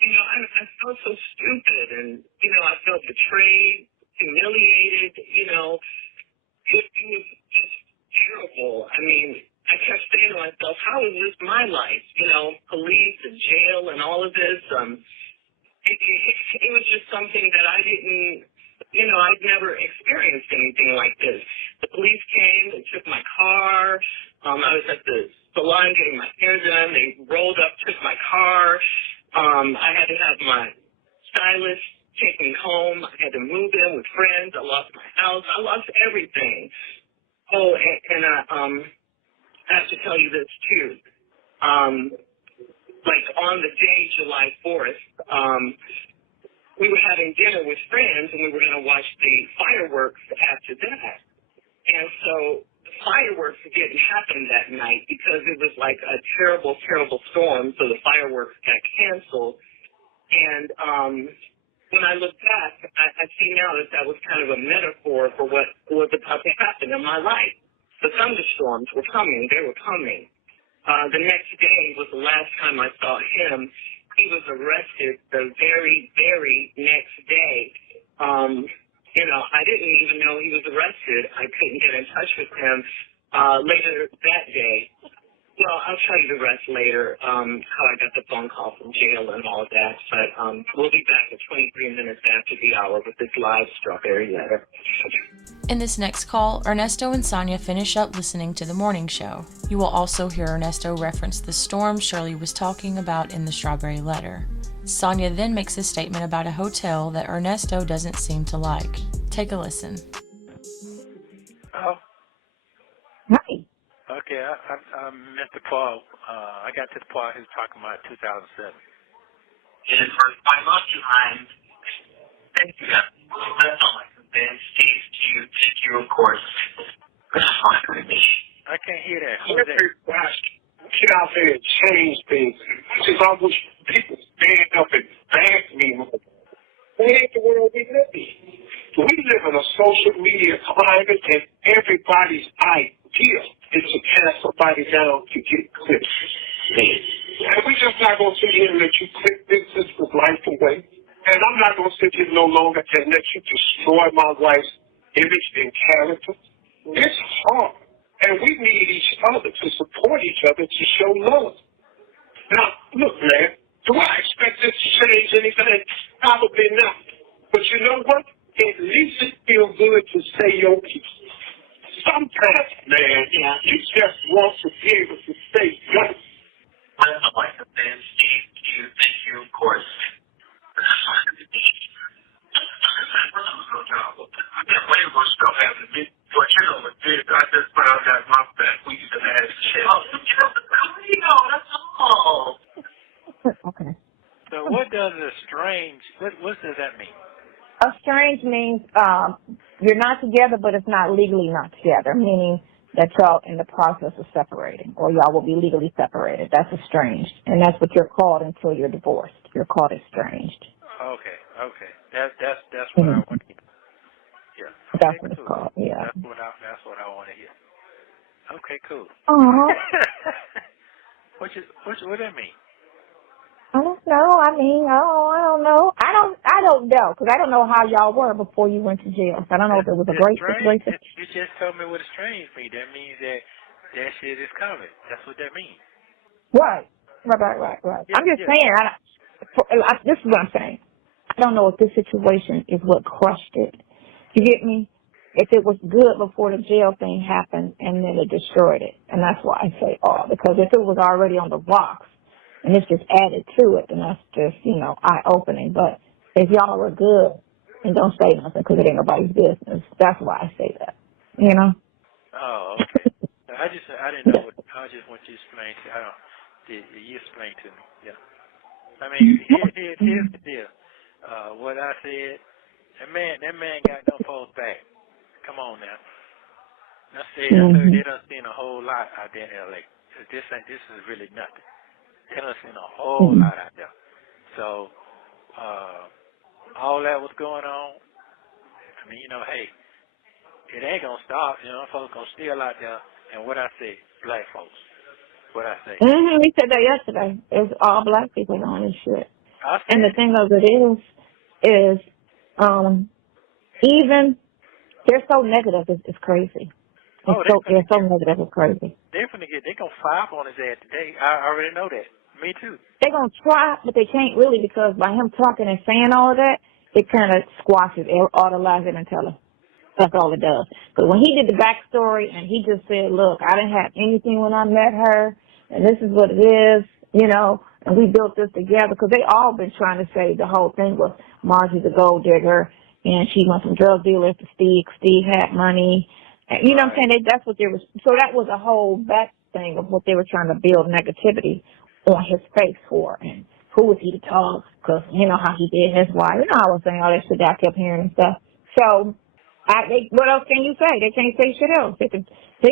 I felt so stupid, and, I felt betrayed, humiliated, It was just terrible. I mean, I kept saying to myself, how is this my life? Police and jail and all of this. It was just something that I didn't, I'd never experienced anything like this. The police came and took my car. I was at the salon getting my hair done. They rolled up, took my car. I had to have my stylist take me home. I had to move in with friends. I lost my house. I lost everything. Oh, and I have to tell you this too. Like on the day, July 4th, we were having dinner with friends, and we were going to watch the fireworks after that. And so the fireworks didn't happen that night because it was like a terrible, terrible storm, so the fireworks got canceled. And when I look back, I see now that was kind of a metaphor for what was about to happen in my life. The thunderstorms were coming. They were coming. The next day was the last time I saw him. He was arrested the very, very next day. I didn't even know he was arrested. I couldn't get in touch with him later that day. Well, I'll tell you the rest later, how I got the phone call from jail and all of that. But we'll be back at 23 minutes after the hour with this live Strawberry letter. In this next call, Ernesto and Sonya finish up listening to the morning show. You will also hear Ernesto reference the storm Shirley was talking about in the Strawberry letter. Sonya then makes a statement about a hotel that Ernesto doesn't seem to like. Take a listen. Oh. Hi. Okay, I missed the part. I got to the part he was talking about 2007. And first, I love you, Ryan. Thank you. That's all I can say. Steve, to you, thank you, of course. I can't hear that. Who's that? Get out there and change things. Because I wish people stand up and back me. We ain't the world we live in. We live in a social media climate, and everybody's idea is to pass somebody down to get clips. And we just not going to sit here and let you clip this life away. And I'm not going to sit here no longer and let you destroy my wife's image and character. It's hard. And we need each other to support each other to show love. Now, look, man, do I expect this to change anything? Probably not. But you know what? At least it feels good to say your piece. Sometimes, man, you just want to be able to say yes. I'd like to say, Steve, thank you, of course. I got way more stuff happening to me. But you know what, dude, I just found out my back week and a half shit. Oh, that's all. Okay. So what does estranged, what does that mean? Estranged means you're not together, but it's not legally not together, meaning that y'all in the process of separating, or y'all will be legally separated. That's estranged, and that's what you're called until you're divorced. You're called estranged. Okay. That's what I want to hear. Yeah. Okay, That's what it's called. Yeah. That's what I want to hear. Okay, cool. Oh. What does that mean? I don't know. I don't know. I don't know, because I don't know how y'all were before you went to jail. So I don't know if it was a great situation. You just told me what estranged means. That means that shit is coming. That's what that means. Right. Yeah, I'm just saying. This is what I'm saying. I don't know if this situation is what crushed it. You get me? If it was good before the jail thing happened and then it destroyed it. And that's why I say because if it was already on the rocks and it's just added to it, then that's just, eye-opening. But if y'all were good, and don't say nothing because it ain't nobody's business, that's why I say that, Oh, okay. I didn't know I just want you to explain. You explain to me. Yeah. I mean, here's the deal. What I said, that man got no falls back. Come on now. I heard they done seen a whole lot out there in LA. This is really nothing. They done seen a whole lot out there. So, all that was going on. I mean, hey, it ain't gonna stop. Folks gonna still out there. And what I say, black folks. What I say. We said that yesterday. It's all black people doing this shit. And the thing of it is, even they're so negative. It's crazy. They're so negative. It's crazy. They're gonna fire up on his ass today. I already know that. Me too. They're gonna try, but they can't really because by him talking and saying all of that, it kind of squashes all the lies and tell us. That's all it does. But when he did the backstory and he just said, look, I didn't have anything when I met her, and this is what it is, and we built this together, because they all been trying to say the whole thing was Margie's a gold digger, and she went from drug dealers to Steve. Steve had money. And, what I'm saying? That's what they were. So that was a whole back thing of what they were trying to build negativity on his face for. And who was he to talk? Because how he did his wife. I was saying all that shit that I kept hearing and stuff. So, what else can you say? They can't say shit else. They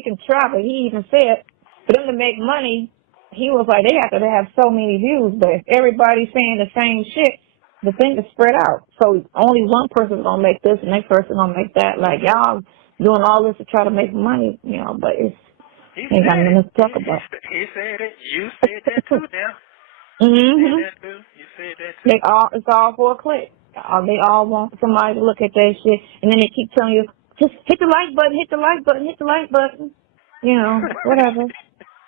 can try, but he even said for them to make money, he was like, they have to have so many views, but if everybody's saying the same shit, the thing is spread out. So only one person's going to make this, and next person going to make that. Like, y'all doing all this to try to make money, but it's ain't got nothing to talk about. He said it. You said that too now. You said that too. It's all for a click. They all want somebody to look at that shit, and then they keep telling you, just hit the like button, hit the like button, hit the like button. Whatever.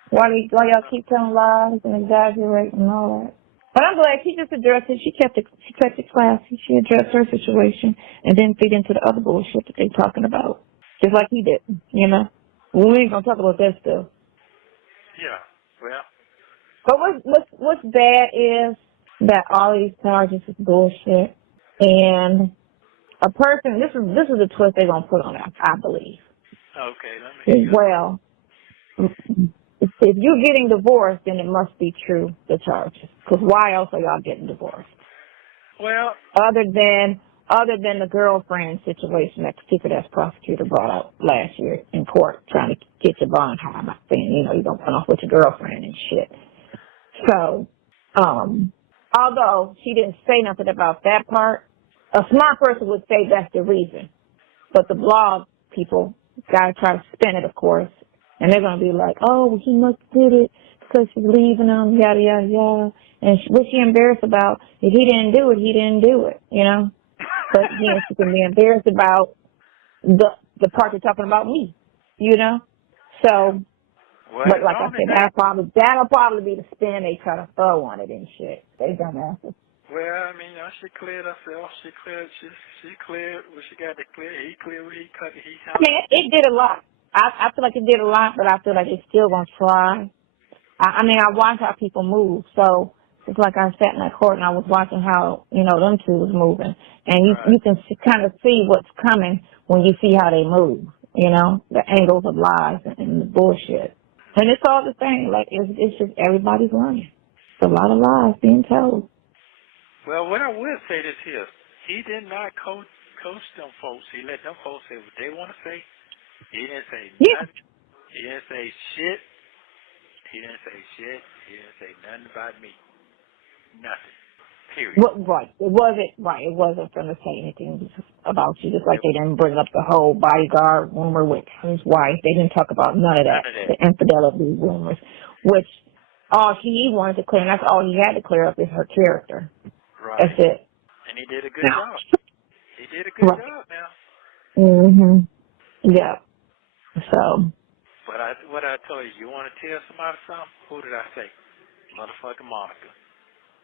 Why y'all keep telling lies and exaggerating and all that. But I'm glad she just addressed it. She kept it classy. She addressed her situation and then feed into the other bullshit that they're talking about. Just like he did, We ain't gonna talk about that stuff. Yeah, well. But what's bad is that all these charges is bullshit. And a person, this is a twist they're gonna put on it, I believe. Okay, let me. Well, if you're getting divorced, then it must be true, the charges. Because why else are y'all getting divorced? Well, other than the girlfriend situation that the secret ass prosecutor brought out last year in court, trying to get your bond high, not saying you don't run off with your girlfriend and shit. So, although she didn't say nothing about that part, a smart person would say that's the reason. But the blog people gotta try to spin it, of course. And they're going to be like, oh, well, he must have did it because she's leaving him, yada, yada, yada. And what's she embarrassed about? If he didn't do it, he didn't do it, But, she can be embarrassed about the part they're talking about me, So, but like I said, that'll probably be the spin they try to throw on it and shit. They dumbasses. Well, I mean, she cleared herself. She cleared what she got to clear. He cleared what he cut. I mean, it did a lot. I feel like it did a lot, but I feel like it's still going to try. I mean, I watch how people move. So it's like I sat in that court and I was watching how, them two was moving. And you can kind of see what's coming when you see how they move, the angles of lies and the bullshit. And it's all the same. Like, it's just everybody's lying. It's a lot of lies being told. Well, what I would say this here, he did not coach them folks. He let them folks say what they want to say. He didn't say nothing. He didn't say shit. He didn't say nothing about me. Nothing. Period. Right. It wasn't going to say anything about you, just like they didn't bring up the whole bodyguard rumor with his wife. They didn't talk about none of that. The infidelity rumors, which all he wanted to clear, and that's all he had to clear up is her character. Right. That's it. And he did a good job. He did a good job now. Yeah. So. What I told you, you want to tell somebody something? Who did I say? Motherfucking Monica.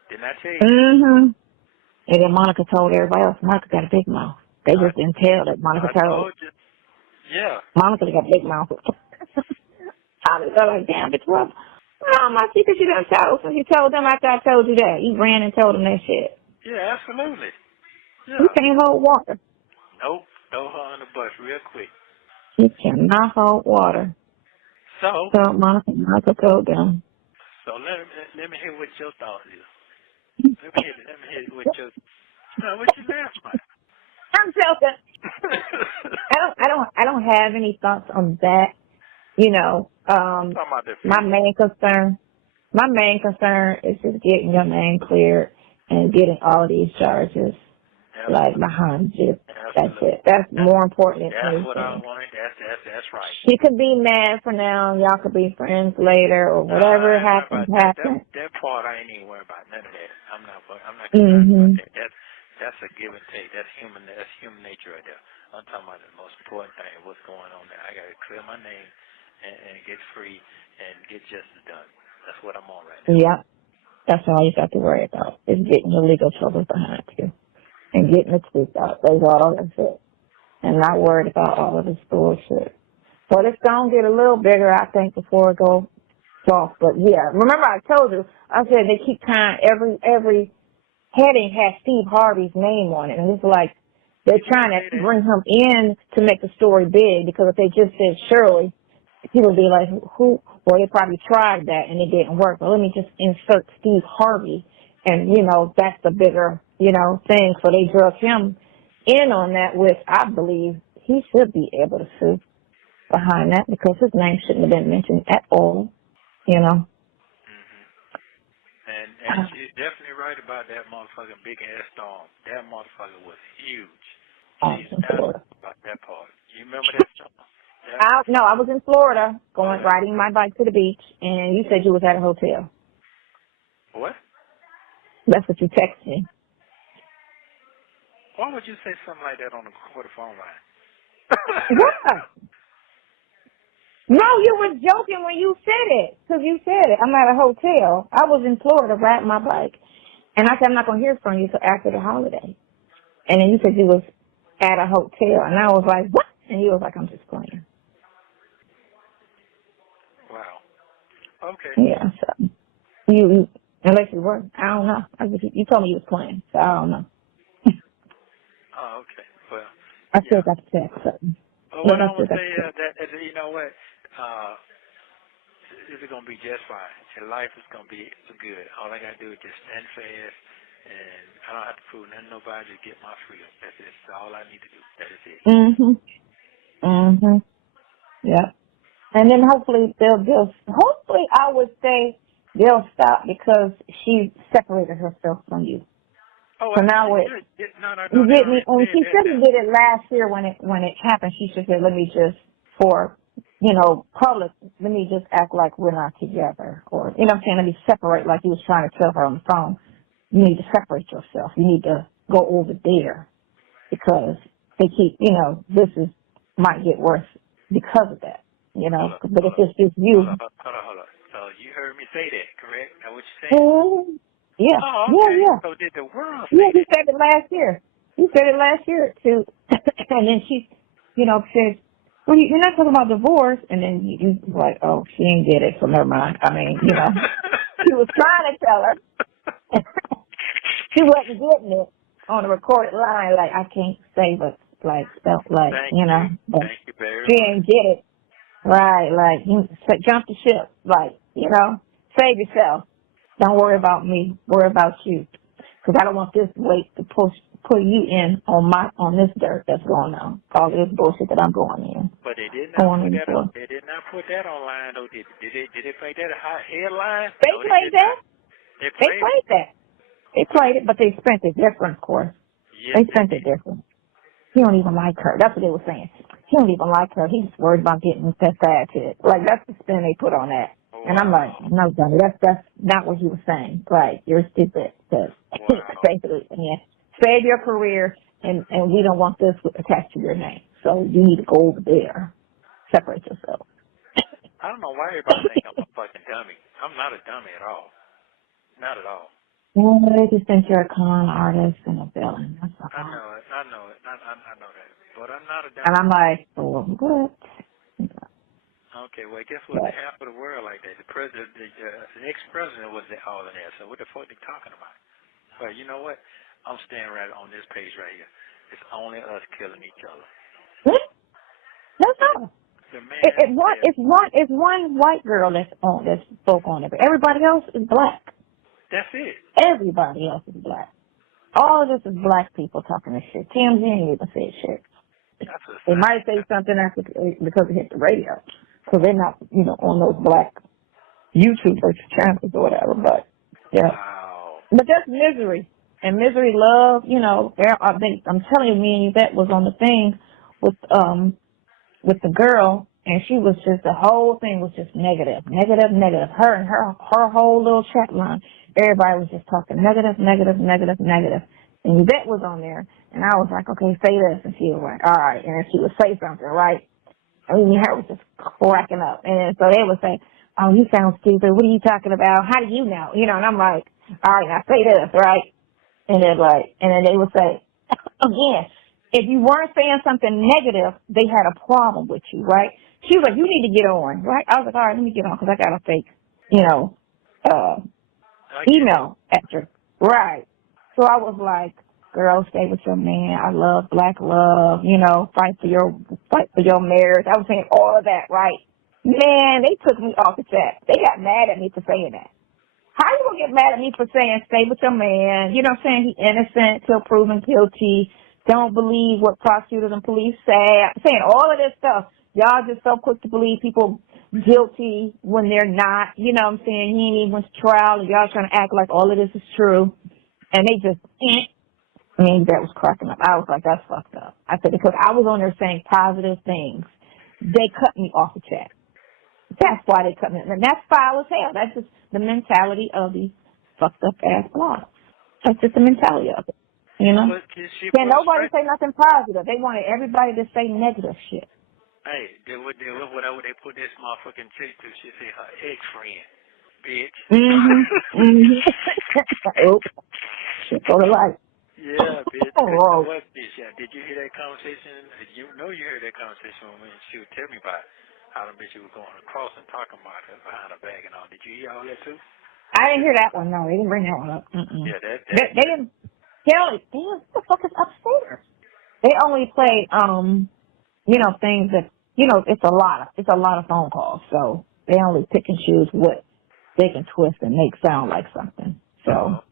Didn't I tell you? And then Monica told everybody else, Monica got a big mouth. They just didn't tell that Monica told. You. Yeah. Monica got a big mouth. I was like, damn, bitch, what? No, my secret you done told. So you told them after I told you that. You ran and told them that shit. Yeah, absolutely. Yeah. You can't hold water. Nope. Throw her on the bus real quick. You cannot hold water. So Monica told them. So let hear what your thoughts is. Let me hear what your. What you laughing at? I'm joking. I don't have any thoughts on that. You know, my main concern is just getting your name cleared and getting all of these charges like behind you. That's it. That's more important than anything. That's what I wanted. That's right. She could be mad for now. Y'all could be friends later, or whatever happens. That part I ain't even worried about. None of that. I'm not concerned about that. That's a give and take. That's human nature right there. I'm talking about the most important thing. What's going on there? I got to clear my name and get free and get justice done. That's what I'm on right now. Yep. That's all you got to worry about is getting your legal troubles behind you and getting the truth out. That's all that's it. And not worried about all of this bullshit. So it's going to get a little bigger, I think, before it goes soft. But, yeah, remember I told you, I said they keep trying, every heading has Steve Harvey's name on it. And it's like they're trying to bring him in to make the story big, because if they just said Shirley, people would be like, who? Well, they probably tried that and it didn't work. But let me just insert Steve Harvey. And, you know, that's the bigger, you know, thing. So they drug him in on that, which I believe he should be able to sue behind that, because his name shouldn't have been mentioned at all, you know. And she's definitely right about that motherfucking big-ass storm. That motherfucker was huge. She's absolutely about that part. You remember that storm? No, I was in Florida riding my bike to the beach, and you said you was at a hotel. What? That's what you texted me. Why would you say something like that on the phone line? What? No, you were joking when you said it, because you said it. I'm at a hotel. I was in Florida riding my bike, and I said I'm not going to hear from you until after the holiday. And then you said you was at a hotel, and I was like, what? And you was like, I'm just playing. Wow. Okay. Yeah, so you unless you were, I don't know. You told me you was playing, so I don't know. Oh, okay. Well, I still got to check something. What I would say that you know what, this is gonna be just fine, and life is gonna be good. All I gotta do is just stand fast, and I don't have to prove nothing to nobody to get my freedom. That's it. That's all I need to do. That is it. Yep. And then hopefully hopefully I would say they'll stop because she separated herself from you. Oh, so now no, you get me? And she should have did it last year when it happened. She should have said, let me just, for, you know, public, let me just act like we're not together. Or, you know what I'm saying, let me separate, like he was trying to tell her on the phone. You need to separate yourself. You need to go over there because they keep, you know, might get worse because of that, you know. But if it's just you. Hold on. So you heard me say that, correct? Is that what you're saying? Yeah. Oh, okay. Yeah. So did the world say he said it last year. He said it last year too. And then she, you know, said, well, you're not talking about divorce. And then you like, oh, she didn't get it, so never mind. I mean, you know, she was trying to tell her. She wasn't getting it on the recorded line. Like, I can't say, but like, felt like, you know. Thank you very she much. didn't get it. Right, like, jump the ship. Like, you know, save yourself. Don't worry about me. Worry about you. Because I don't want this weight to put you in on this dirt that's going on. All this bullshit that I'm going in. But they did not put that on. They did not put that online though. Did they play that headline? They played that. They played that. They played it, but they spent it different, of course. Yes, they spent it different. He don't even like her. That's what they were saying. He don't even like her. He's worried about getting that fat kid. Like, that's the spin they put on that. And I'm like, no, Johnny, that's not what he was saying. Right, you're stupid. Basically, yeah. Save your career, and we don't want this attached to your name. So you need to go over there. Separate yourself. I don't know why everybody think I'm a fucking dummy. I'm not a dummy at all. Not at all. Well, they just think you're a con artist and a villain. That's all. I know it. I know that. But I'm not a dummy. And I'm like, oh, what? Okay, well, guess what? Half of the world like that. The president, the ex-president was all in there. So what the fuck are they talking about? But you know what? I'm staying right on this page right here. It's only us killing each other. That's all. It's one white girl that spoke on it, but everybody else is black. That's it. Everybody else is black. All of this is black people talking this shit. TMZ ain't even said shit. They might say something after because it hit the radio. So they're not, on those black YouTubers channels or whatever. But, yeah. Wow. But that's Misery. And Misery Love, I'm telling you, me and Yvette was on the thing with the girl, and she was just, the whole thing was just negative. Her and her whole little chat line, everybody was just talking negative. And Yvette was on there, and I was like, okay, say this. And she was like, all right. And then she would say something, right? I mean, her was just cracking up. And so they would say, oh, you sound stupid. What are you talking about? How do you know? And I'm like, all right, now say this, right? And then they would say, again, if you weren't saying something negative, they had a problem with you, right? She was like, you need to get on, right? I was like, all right, let me get on because I got a fake, email after, right? So I was like, girl, stay with your man. I love black love, fight for your marriage. I was saying all of that, right? Man, they took me off the chat. They got mad at me for saying that. How you gonna get mad at me for saying stay with your man? You know what I'm saying? He's innocent till proven guilty. Don't believe what prosecutors and police say. I'm saying all of this stuff. Y'all just so quick to believe people guilty when they're not. You know what I'm saying? He ain't even went to trial, and y'all trying to act like all of this is true. And they just, that was cracking up. I was like, that's fucked up. I said, because I was on there saying positive things. They cut me off the chat. That's why they cut me. And that's foul as hell. That's just the mentality of these fucked up ass blogs. That's just the mentality of it. Can't nobody say nothing positive. They wanted everybody to say negative shit. Hey, whatever they put this motherfucking chick to, she say her ex-friend, bitch. Oops. Shit for the life. Yeah, bitch. What, bitch? Yeah. Did you hear that conversation? You heard that conversation when she would tell me about how the bitch was going across and talking about her behind her back and all. Did you hear all that too? I didn't hear that one. No, they didn't bring that one up. Yeah, they didn't. What the fuck is upstairs? They only play, things that, it's a lot of phone calls. So they only pick and choose what they can twist and make sound like something. So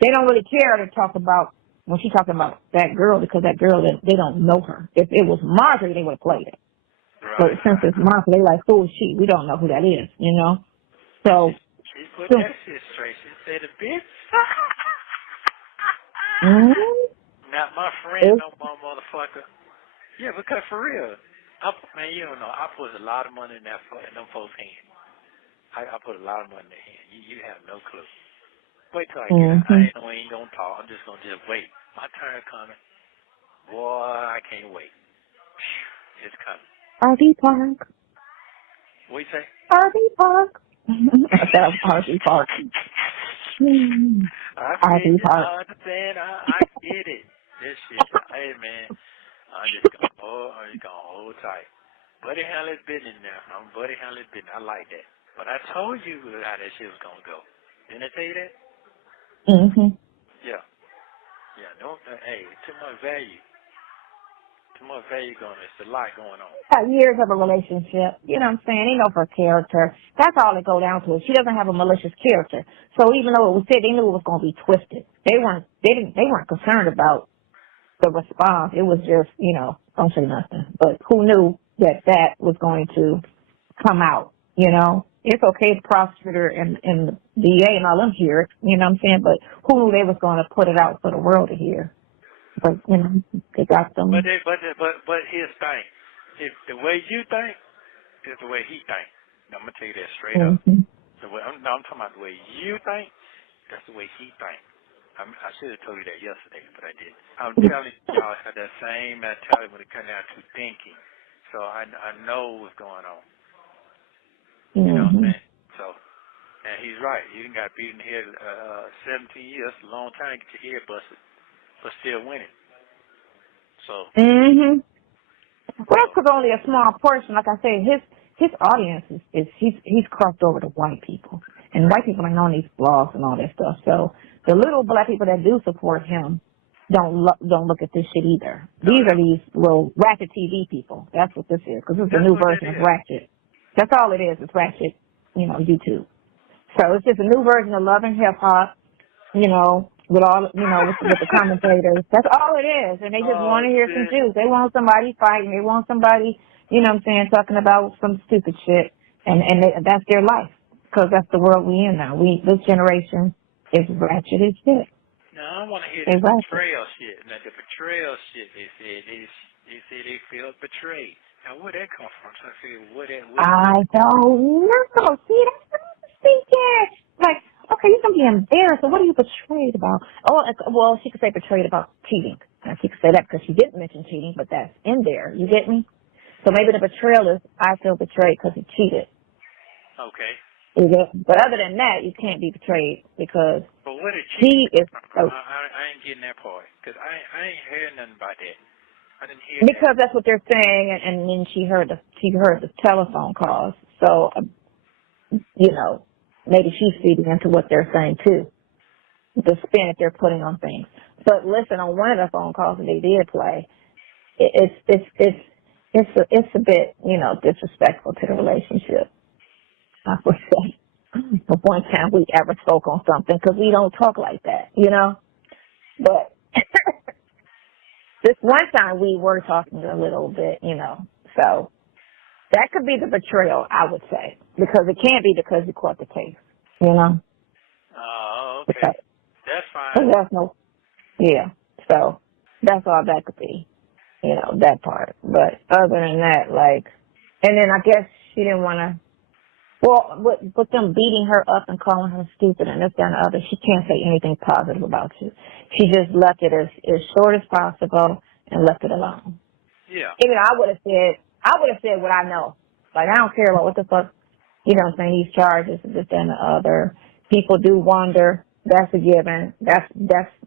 they don't really care to talk about when she's talking about that girl, because that girl, they don't know her. If it was Marjorie, they would have played it. Right. But since it's Martha, they like, who is she? We don't know who that is, So she put that shit straight. She said, "A bitch." Not my friend, no more, motherfucker. Yeah, because for real, you don't know. I put a lot of money in them folks' hands. I put a lot of money in their hands. You have no clue. Wait till I get it. I ain't gonna talk. I'm just gonna wait. My turn coming. Boy, I can't wait. It's coming. RV Park. What you say? RV Park. I said RV Park. I understand. I get it. This shit. Hey, man. I'm just gonna hold tight. Buddy Handler's business now. I'm Buddy Handler's business. I like that. But I told you how that shit was gonna go. Didn't I tell you that? Yeah. Yeah. Hey, too much value. Too much value going on. It's a lot going on. Years of a relationship. You know what I'm saying? They know her character. That's all it go down to. She doesn't have a malicious character. So even though it was said, they knew it was going to be twisted. They weren't concerned about the response. It was just, don't say nothing. But who knew that was going to come out, It's okay, the prosecutor and the DA and all them hear it, you know what I'm saying? But who knew they was going to put it out for the world to hear? But, they got them. But here's the thing. If the way you think is the way he think. I'm going to tell you that straight up. I'm talking about the way you think, that's the way he think. I should have told you that yesterday, but I didn't. I'm telling y'all, I had that same mentality when it comes down to thinking. So I know what's going on. You know what I'm saying? So, and he's right. You got beat in the head 17 years, a long time to get your head busted, but still winning. So. Well, that's because only a small portion. Like I said, his audience is he's crossed over to white people, and white people ain't on these blogs and all that stuff. So the little black people that do support him don't look at this shit either. These are these little Ratchet TV people. That's what this is, because this is a new version of Ratchet. That's all it is. It's Ratchet, YouTube. So it's just a new version of Love and Hip Hop. with all, with the commentators. That's all it is. And they just want to hear some juice. They want somebody fighting. They want somebody, talking about some stupid shit. And that's their life. Because that's the world we in now. This generation is ratchet as shit. No, I want to hear the betrayal shit. Now, the betrayal shit, they say they feel betrayed. Now, where that come from? So I figured, I don't know. See, that's what I'm thinking. Like, okay, you're going to be embarrassed. So what are you betrayed about? Oh, well, she could say betrayed about cheating. Now, she could say that because she didn't mention cheating, but that's in there. You get me? So maybe the betrayal is, I feel betrayed because he cheated. Okay. But other than that, you can't be betrayed because he is. I ain't getting that part because I ain't heard nothing about that. I didn't hear because that. that's what they're saying, and then she heard the telephone calls. So, maybe she's feeding into what they're saying too, the spin that they're putting on things. But listen, on one of the phone calls that they did play, it's a bit disrespectful to the relationship. I would say the one time we ever spoke on something because we don't talk like that, But this one time we were talking a little bit, So that could be the betrayal, I would say, because it can't be because you caught the case, Oh, okay. Because that's fine. There's yeah. So that's all that could be, that part. But other than that, and then I guess she didn't want to. Well, with them beating her up and calling her stupid and this, that, and the other, she can't say anything positive about you. She just left it as short as possible and left it alone. Yeah. Even I would have said what I know. Like, I don't care about what the fuck, these charges and this, that, and the other. People do wonder. That's a given. That's not,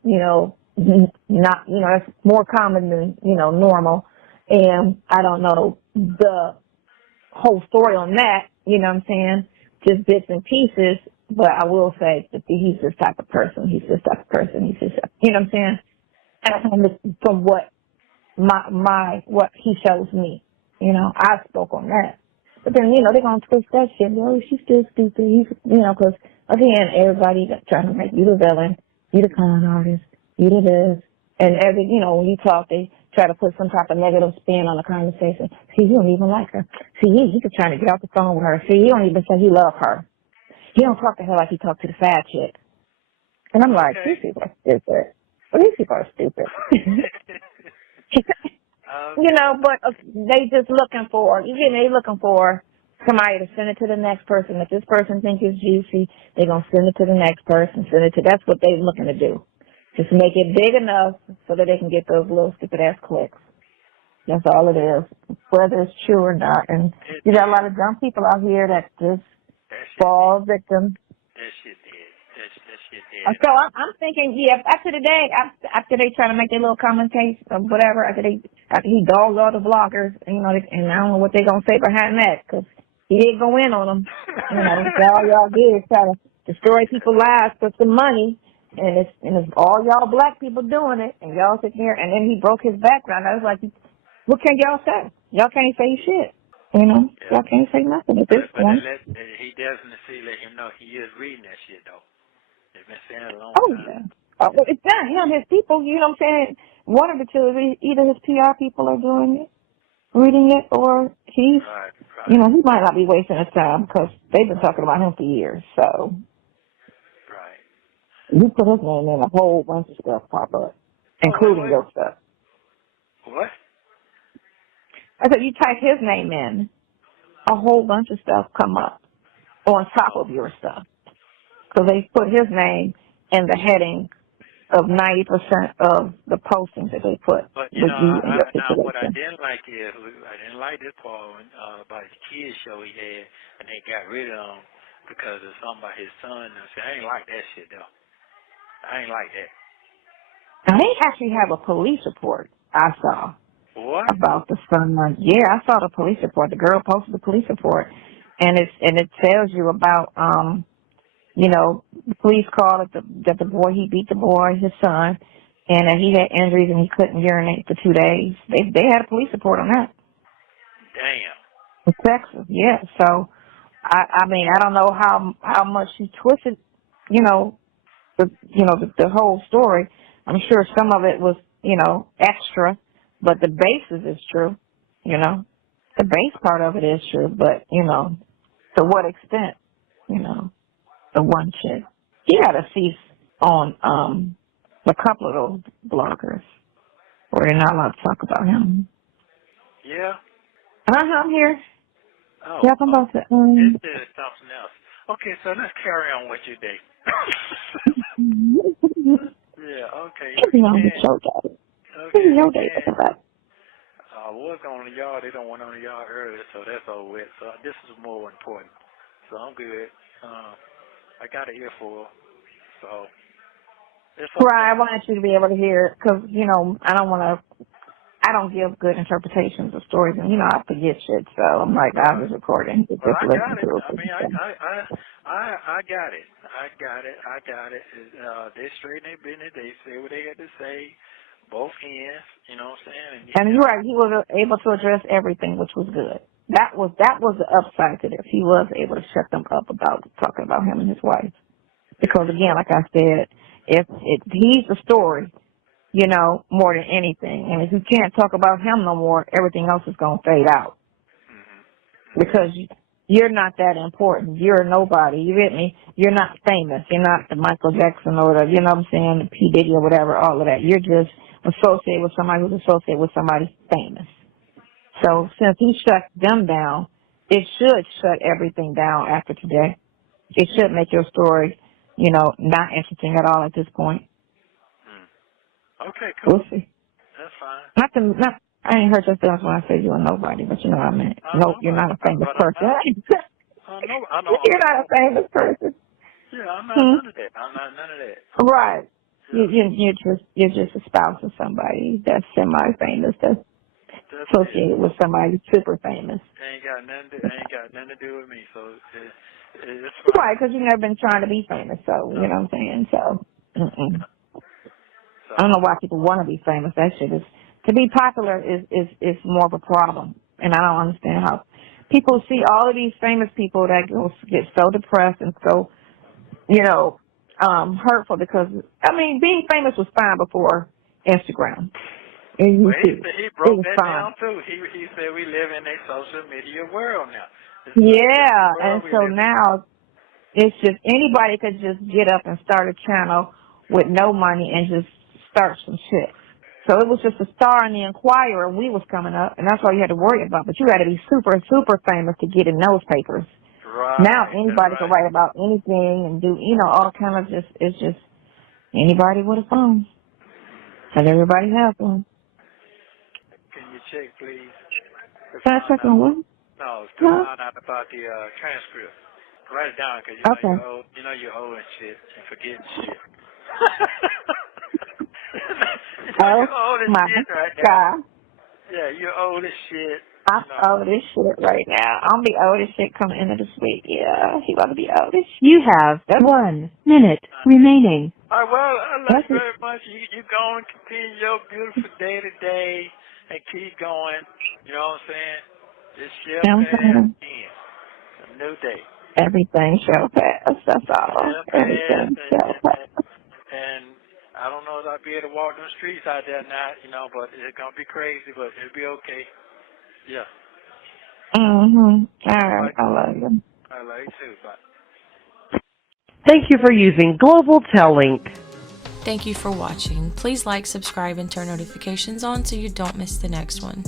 that's more common than, normal. And I don't know the whole story on that, just bits and pieces, but I will say that he's this type of person. He's this type of person. He's this, And from what what he shows me, I spoke on that. But then, they're going to twist that shit. Oh, she's still stupid. Because, again, everybody trying to make you the villain, you the con artist, you the this. And when you talk, they try to put some type of negative spin on the conversation. See, he don't even like her. See, he just trying to get off the phone with her. See, he don't even say he love her. He don't talk to her like he talked to the fat chick. And I'm like, these people are stupid. Well, these people are stupid. But they just looking for, they looking for somebody to send it to the next person. If this person thinks it's juicy, they're going to send it to the next person, that's what they're looking to do. Just make it big enough so that they can get those little stupid-ass clicks. That's all it is, whether it's true or not. And you got a lot of dumb people out here that just fall victim. That shit dead. So I'm thinking, after they try to make their little commentation or whatever, after he dogs all the bloggers, and I don't know what they're going to say behind that, because he didn't go in on them. All y'all did is try to destroy people's lives for some money. And it's all y'all black people doing it, and y'all sitting here, and then he broke his background. I was like, what can y'all say? Y'all can't say shit. Y'all can't say nothing at this point. He definitely let him know he is reading that shit, though. They've been saying it a long Yeah. time. Well, it's not him, his people, what I'm saying? One of the two, either his PR people are doing it, reading it, or he's, right. he might not be wasting his time, because they've been talking about him for years, so. You put his name in, a whole bunch of stuff pop up, including your stuff. What? I said you type his name in, a whole bunch of stuff come up on top of your stuff. So they put his name in the heading of 90% of the postings that they put. But, what I didn't like is, I didn't like this part about his kids show he had, and they got rid of him because of something about his son. I ain't like that shit, though. I ain't like that. Now, they actually have a police report I saw. What? About the son. Yeah, I saw the police report. The girl posted the police report, and it tells you about the police called that the boy, he beat the boy, his son, and that he had injuries and he couldn't urinate for 2 days. They had a police report on that. Damn. In Texas, yeah. So I mean, I don't know how much she twisted, the whole story. I'm sure some of it was, extra, but the basis is true, The base part of it is true, but, to what extent, the one chick. He got a cease on a couple of those bloggers where they're not allowed to talk about him. Yeah. I'm here. Oh, yep, I'm about to. This is something else. Okay, so let's carry on with your day. Yeah, okay. It's on the show, Daddy. Okay. This is your day. I was on the yard. They don't want on the yard earlier, so that's over with. So this is more important. So I'm good. I got an earful, so it's okay. Right, I wanted you to be able to hear it because, I don't give good interpretations of stories, and, I forget shit, so I'm like, I was recording. Just I listen got it. to it. I mean, I got it. I got it. They straighten their business. They say what they had to say. Both ends, you know what I'm saying? And you're right, he was able to address everything, which was good. That was the upside to this. He was able to shut them up about talking about him and his wife. Because again, like I said, if he's the story, more than anything. And if you can't talk about him no more, everything else is going to fade out. Because you're not that important. You're a nobody. You get me? You're not famous. You're not the Michael Jackson or the, you know what I'm saying, the P. Diddy or whatever, all of that. You're just associated with somebody who's associated with somebody famous. So since he shut them down, it should shut everything down after today. It should make your story, not interesting at all at this point. Okay, cool. We'll see. That's fine. I ain't hurt your feelings when I said you're a nobody, but you know what I mean. No, you're not a famous person. I know. You're not a famous person. Yeah, I'm not none of that. I'm not none of that. Right. Yeah. You're just a spouse of somebody that's semi-famous, that's associated with somebody super famous. Ain't got nothing to do with me. So it's right, because you've never been trying to be famous. So you know what I'm saying. So, I don't know why people want to be famous. That shit is. To be popular is more of a problem, and I don't understand how people see all of these famous people that get so depressed and so, hurtful because, being famous was fine before Instagram. Well, he broke that down, too. He said we live in a social media world now. And so now it's just anybody could just get up and start a channel with no money and just start some shit. So it was just a star in the Inquirer when we was coming up, and that's all you had to worry about. But you had to be super, super famous to get in those papers. Right. Now anybody can write about anything and do, all kind of it's just anybody with a phone. And everybody has one. Can you check, please? Can I check on what? No, to find out about the transcript. Write it down, because you're old and shit, and forgetting shit. Oh, you're old as my shit right now. God. Yeah, you're old as shit. I'm old as shit right now. I'm be old as shit coming into this week. Yeah, he about to be old as shit. You have 1 minute remaining. All right, well, I love you very much. You go and continue your beautiful day to day and keep going. You know what I'm saying? This shall pass. A new day. Everything shall pass. That's all. Everything shall pass. And I don't know if I'll be able to walk them streets out there now, but it's going to be crazy, but it'll be okay. Yeah. All right. I love you. I love you too. Bye. Thank you for using Global Tellink. Thank you for watching. Please like, subscribe, and turn notifications on so you don't miss the next one.